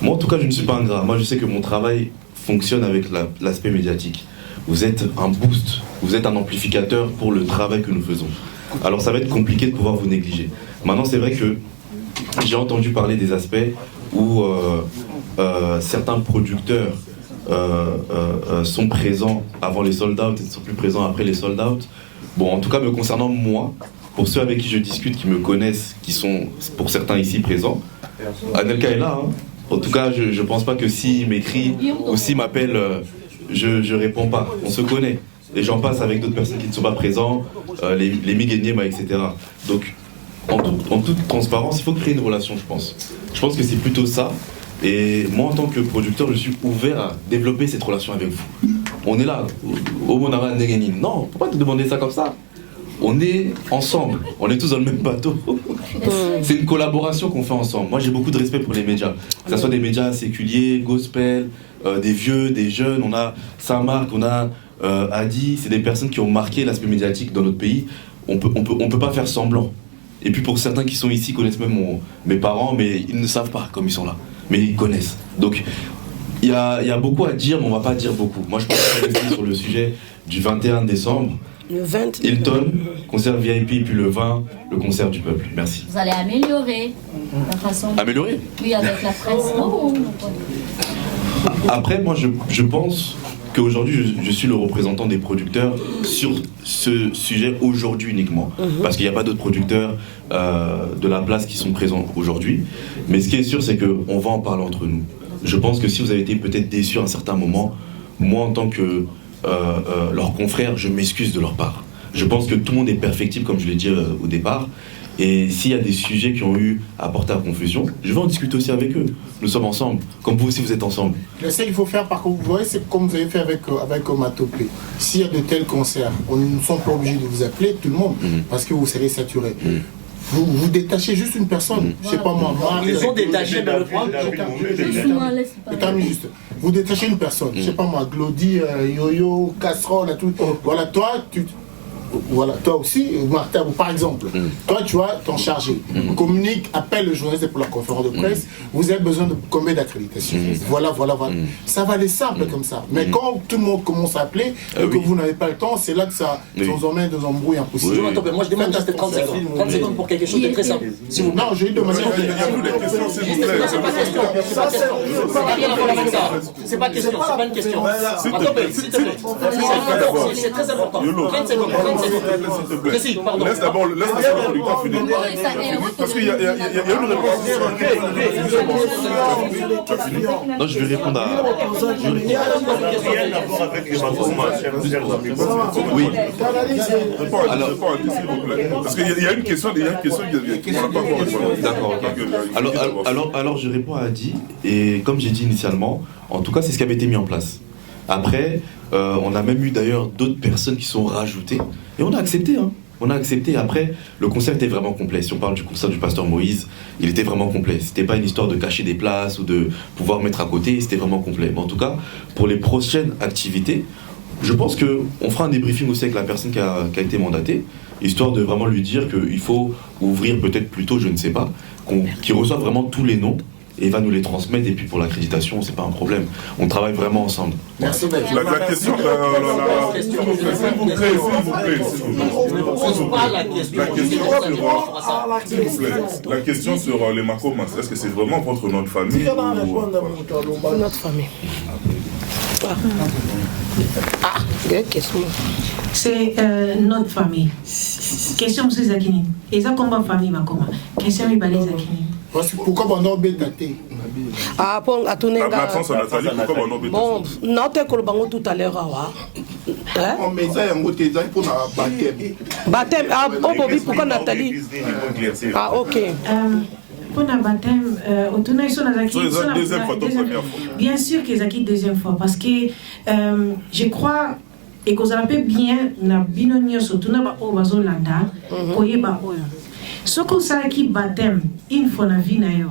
Moi, en tout cas, je ne suis pas ingrat. Moi, je sais que mon travail fonctionne avec l'aspect médiatique. Vous êtes un boost, vous êtes un amplificateur pour le travail que nous faisons. Alors ça va être compliqué de pouvoir vous négliger. Maintenant, c'est vrai que j'ai entendu parler des aspects où certains producteurs sont présents avant les sold-out et ne sont plus présents après les sold-out. Bon, en tout cas, me concernant moi, pour ceux avec qui je discute, qui me connaissent, qui sont pour certains ici présents, Anelka est là. Hein. En tout cas, je ne pense pas que s'il m'écrit ou s'il m'appelle, je ne réponds pas. On se connaît. Et j'en passe avec d'autres personnes qui ne sont pas présents, les Miguenyema, etc. Donc, en toute transparence, il faut créer une relation, je pense. Je pense que c'est plutôt ça. Et moi, en tant que producteur, je suis ouvert à développer cette relation avec vous. On est là, au Monara Negeni. Non, pourquoi te demander ça comme ça? On est ensemble, on est tous dans le même bateau. C'est une collaboration qu'on fait ensemble. Moi, j'ai beaucoup de respect pour les médias. Que ce soit des médias séculiers, gospel, des vieux, des jeunes. On a Saint-Marc, on a Adi. C'est des personnes qui ont marqué l'aspect médiatique dans notre pays. On peut pas faire semblant. Et puis pour certains qui sont ici, connaissent même mes parents, mais ils ne savent pas comme ils sont là. Mais ils connaissent. Donc, il y a beaucoup à dire, mais on ne va pas dire beaucoup. Moi, je pense que sur le sujet du 21 décembre, le 20... Hilton, concert VIP, puis le 20, le concert du peuple. Merci. Vous allez améliorer la façon... Améliorer? Oui, avec la presse. Oh. Après, moi, je pense qu'aujourd'hui, je suis le représentant des producteurs sur ce sujet aujourd'hui uniquement. Parce qu'il n'y a pas d'autres producteurs de la place qui sont présents aujourd'hui. Mais ce qui est sûr, c'est qu'on va en parler entre nous. Je pense que si vous avez été peut-être déçus à un certain moment, moi, en tant que leurs confrères, je m'excuse de leur part. Je pense que tout le monde est perfectible, comme je l'ai dit au départ. Et s'il y a des sujets qui ont eu à porter à confusion, je vais en discuter aussi avec eux. Nous sommes ensemble, comme vous aussi vous êtes ensemble. Je sais qu'il faut faire, par contre, vous voyez, c'est comme vous avez fait avec Omatopé. S'il y a de tels concerts, on ne sont pas obligés de vous appeler tout le monde, parce que vous serez saturé. Vous détachez juste une personne, je sais pas moi. Ils ont détaché dans le programme. Vous détachez une personne, je sais pas moi, Glody, Yo-Yo, Casserole, tout. Voilà, toi aussi, Martin, par exemple, toi tu vas t'en charger. Communique, appelle le journaliste pour la conférence de presse, vous avez besoin de combien d'accréditations. Voilà. Ça va aller simple comme ça. Mais quand tout le monde commence à appeler et que vous n'avez pas le temps, c'est là que ça vous emmène dans un embrouille impossible. Moi je demande juste 30 secondes. 30 secondes pour quelque chose de très simple. Non, je lui demande. C'est pas question, c'est pas une question. C'est très important. 30 secondes. Laisse d'abord le producteur finir. Parce qu'il y a une réponse. Non, je vais répondre à... Oui. Parce qu'il y a une question qu'on n'a pas encore répondu. D'accord. Alors je réponds à Adi, et comme j'ai dit initialement, en tout cas c'est ce qui avait été mis en place. Après, on a même eu d'ailleurs d'autres personnes qui sont rajoutées, et on a accepté. On a accepté. Après, le concert était vraiment complet. Si on parle du concert du pasteur Moïse, il était vraiment complet. C'était pas une histoire de cacher des places ou de pouvoir mettre à côté, c'était vraiment complet. Mais en tout cas, pour les prochaines activités, je pense qu'on fera un débriefing aussi avec la personne qui a été mandatée, histoire de vraiment lui dire qu'il faut ouvrir peut-être plus tôt, je ne sais pas, qu'il reçoive vraiment tous les noms, et il va nous les transmettre, et puis pour l'accréditation, c'est pas un problème. On travaille vraiment ensemble. Merci. La question, la question sur les Makomas, est-ce que c'est vraiment votre nom de famille ou... Notre famille. C'est notre famille. Question M. Zakini. Et ça, comment famille Makoma? Question M. Zakini. Pourquoi on a obété? Ah, bon, à ton égard. L'absence en Nathalie, pourquoi on a obété? Bon, notre Kolobango tout à l'heure. Mais ça, il y a un côté pour la baptême. Baptême, ah, oh, Bobby, pourquoi Nathalie? Ah, ok. Pour le baptême, deuxième fois. Bien sûr qu'ils acquittent deuxième fois, parce que je crois et que vous avez bien na binonio surtout na ba obazolanda koyeba oyo. Ce que ça qui baptême une fois na vie na yo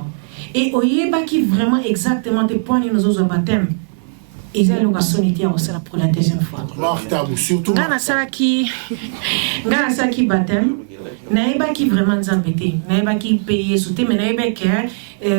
et oyeba qui vraiment exactement tes points nos autres baptême eza eloko asoni te ya kosala pour la deuxième fois. Nga nasalaki baptême nayebaki vraiment nzambe te nayebaki mpe yesu te me nayebaki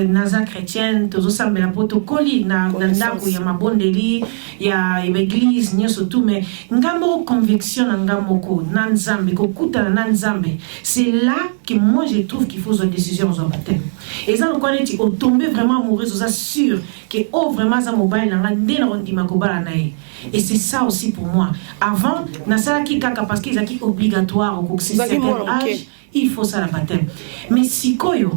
naza chrétienne tozosambela mpo tokoli na ndako ya mabondeli ya baeglise nyonso tu me nga moko conviction na nga moko na nzambe kokutana na nzambe c'est là que moi je trouve qu'il faut une décision au baptême eza lokwa neti otombe vraiment amoureuse oza sûr que oh vraiment aza mobali na nga nde na kondima kobala na ye. Et c'est ça aussi pour moi. Avant, nasalaki kaka parce qu'ils étaient obligatoires au certain âge, il faut ça la baptême. Mais si koyo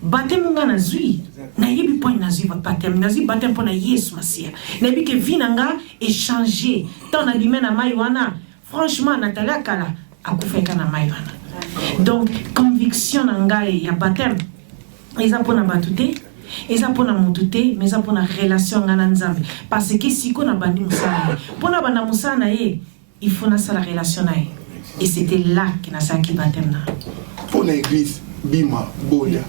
baptême nga nazui, na yebi point nazui baptême, nazui baptême pour na Yesu Masia. Na yebi que vie nanga est changé. Tant na bimé na maiwana, franchement Natalia kala akufeka na maiwana. Donc conviction nanga ya baptême. Eza pour na batute. Eza pona motuté mais eza pona relation ngana nzambe parce que si ko na bandi musala pona bana musala ye il faut na sala relation na ye et c'était là que na saki baptême na pour l'église bima boya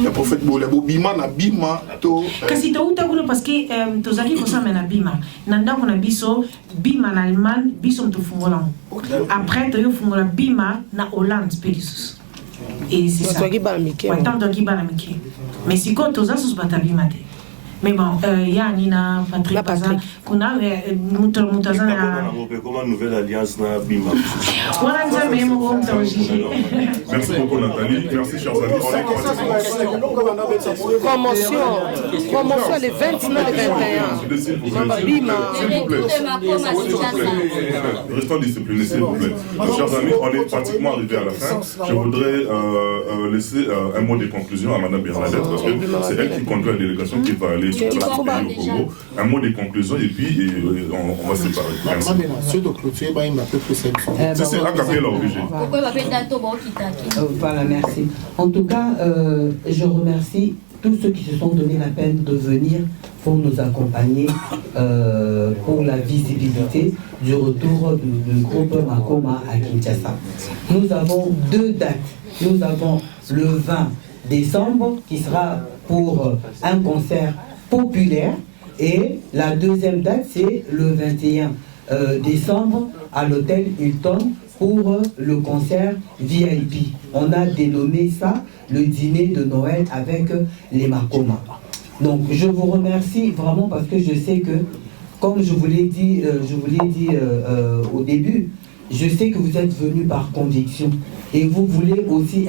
le prophète boya bima na bima to kasi to uta kuno parce que tozaki ko sama na bima na ndako na biso bima na Allemagne biso mtofungola après to yo fungola bima na Hollande pédisus. Et c'est ça. Mais si quand on a sous batabi maté. Mais bon, il y a Nina, Patrick Pazan, qu'on a Moutazan. Comment nouvelle alliance na Bima. Merci beaucoup Nathalie, merci chers amis. Promotion les 29 et 21. Bima. Restons disciplinés s'il vous plaît. Chers amis, on est pratiquement arrivé à la fin. Je voudrais laisser un mot de conclusion à Madame Bernadette parce que c'est elle qui conduit la délégation qui va aller sur la au Congo. Un mot de conclusion et puis on va se séparer. Merci. C'est un café là obligé. Voilà, merci. En tout cas, je remercie tous ceux qui se sont donné la peine de venir pour nous accompagner pour la visibilité du retour du groupe Makoma à Kinshasa. Nous avons 2 dates. Nous avons le 20 décembre qui sera pour un concert populaire et la deuxième date c'est le 21 décembre à l'hôtel Hilton pour le concert VIP. On a dénommé ça le dîner de Noël avec les Makoma. Donc je vous remercie vraiment parce que je sais que, comme je vous l'ai dit, au début, je sais que vous êtes venus par conviction et vous voulez aussi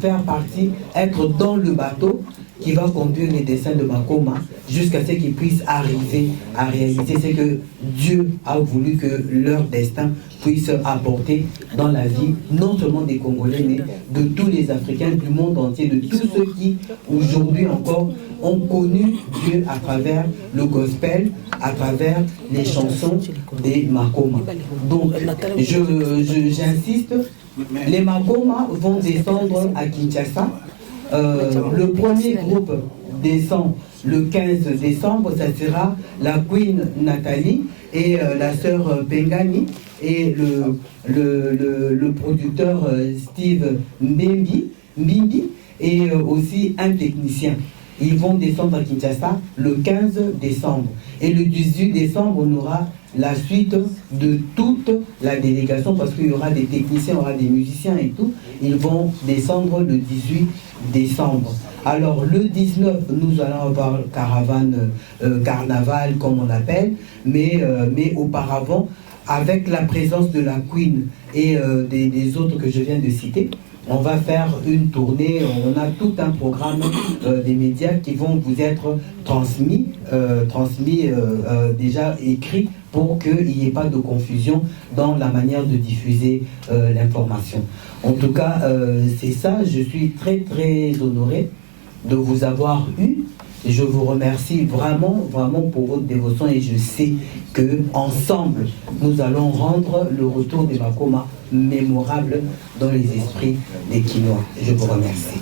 faire partie, être dans le bateau qui va conduire les dessins de Makoma jusqu'à ce qu'ils puissent arriver à réaliser ce que Dieu a voulu que leur destin puisse apporter dans la vie, non seulement des Congolais, mais de tous les Africains du monde entier, de tous ceux qui, aujourd'hui encore, ont connu Dieu à travers le gospel, à travers les chansons des Makoma. Donc, j'insiste, les Makoma vont descendre à Kinshasa. Le premier groupe descend le 15 décembre, ça sera la Queen Nathalie et la sœur Pengani et le producteur Steve Mbimbi et aussi un technicien. Ils vont descendre à Kinshasa le 15 décembre. Et le 18 décembre, on aura la suite de toute la délégation parce qu'il y aura des techniciens, il y aura des musiciens et tout. Ils vont descendre le 18 décembre. Alors le 19, nous allons avoir caravane, carnaval comme on appelle, mais auparavant, avec la présence de la Queen et des autres que je viens de citer, on va faire une tournée, on a tout un programme des médias qui vont vous être transmis déjà écrit pour qu'il n'y ait pas de confusion dans la manière de diffuser l'information. En tout cas, c'est ça, je suis très très honoré de vous avoir eu. Je vous remercie vraiment, vraiment pour votre dévotion et je sais que ensemble nous allons rendre le retour des Makoma mémorable dans les esprits des Kinois. Je vous remercie.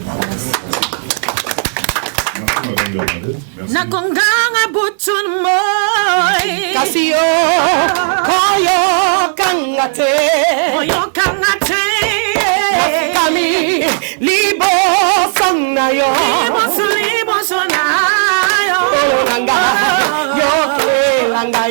Nakonganga butun moy Kasio koyo kangate kami libo sonayo libo sonayo langa yo langa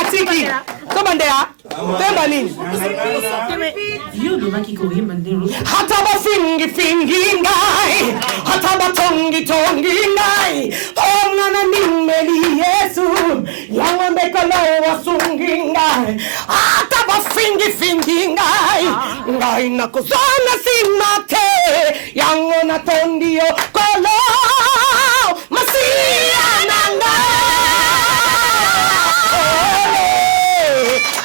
Atiki, komandea, temba nini? Hata bafingi fingi ngai, hata batongi tongi ngai, omwana nimeli Yesu, yangombe kalo wasungi ngai, hata bafingi fingi ngai, ngai nakuzana simate, yangona tondio kolo, masia nanga.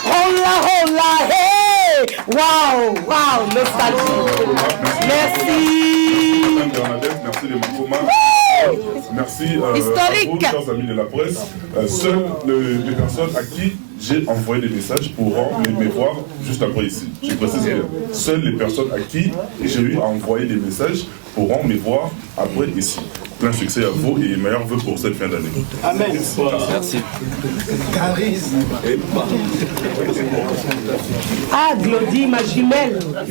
Hola, hey! Wow, nostalgie. Merci. Bernadette, merci les Makoma. Merci Historique. à vous, chers amis de la presse. Seules les personnes à qui j'ai envoyé des messages pourront me voir juste après ici. Je précise bien. Seules les personnes à qui j'ai eu à envoyer des messages pourront me voir après ici. Plein succès à vous et meilleurs vœux pour cette fin d'année. Amen. Merci. Ah, Glody, ma jumelle.